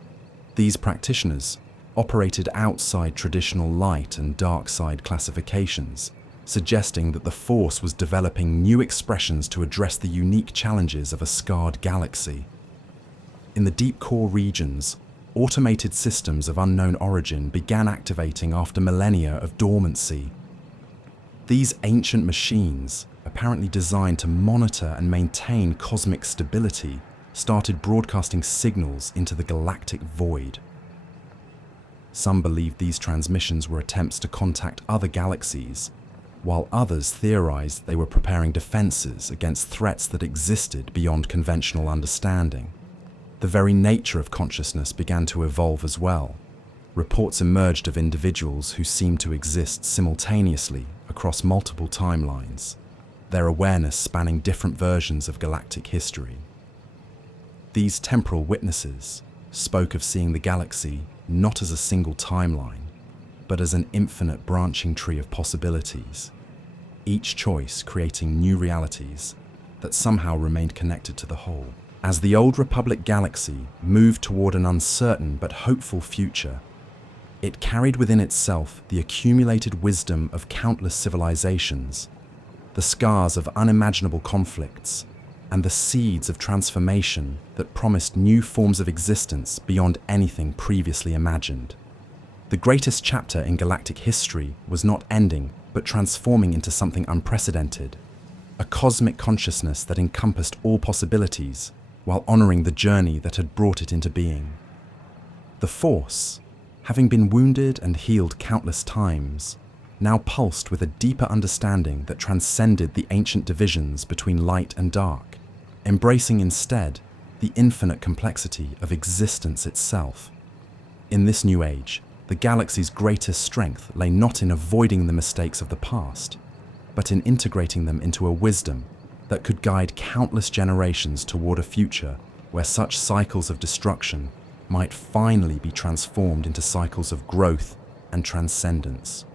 These practitioners operated outside traditional light and dark side classifications, suggesting that the Force was developing new expressions to address the unique challenges of a scarred galaxy. In the deep core regions, automated systems of unknown origin began activating after millennia of dormancy. These ancient machines, apparently designed to monitor and maintain cosmic stability, started broadcasting signals into the galactic void. Some believed these transmissions were attempts to contact other galaxies, while others theorized they were preparing defenses against threats that existed beyond conventional understanding. The very nature of consciousness began to evolve as well. Reports emerged of individuals who seemed to exist simultaneously across multiple timelines, their awareness spanning different versions of galactic history. These temporal witnesses spoke of seeing the galaxy not as a single timeline, but as an infinite branching tree of possibilities, each choice creating new realities that somehow remained connected to the whole. As the Old Republic galaxy moved toward an uncertain but hopeful future, it carried within itself the accumulated wisdom of countless civilizations, the scars of unimaginable conflicts, and the seeds of transformation that promised new forms of existence beyond anything previously imagined. The greatest chapter in galactic history was not ending, but transforming into something unprecedented, a cosmic consciousness that encompassed all possibilities while honoring the journey that had brought it into being. The Force, having been wounded and healed countless times, now pulsed with a deeper understanding that transcended the ancient divisions between light and dark, embracing instead the infinite complexity of existence itself. In this new age, the galaxy's greatest strength lay not in avoiding the mistakes of the past, but in integrating them into a wisdom that could guide countless generations toward a future where such cycles of destruction might finally be transformed into cycles of growth and transcendence.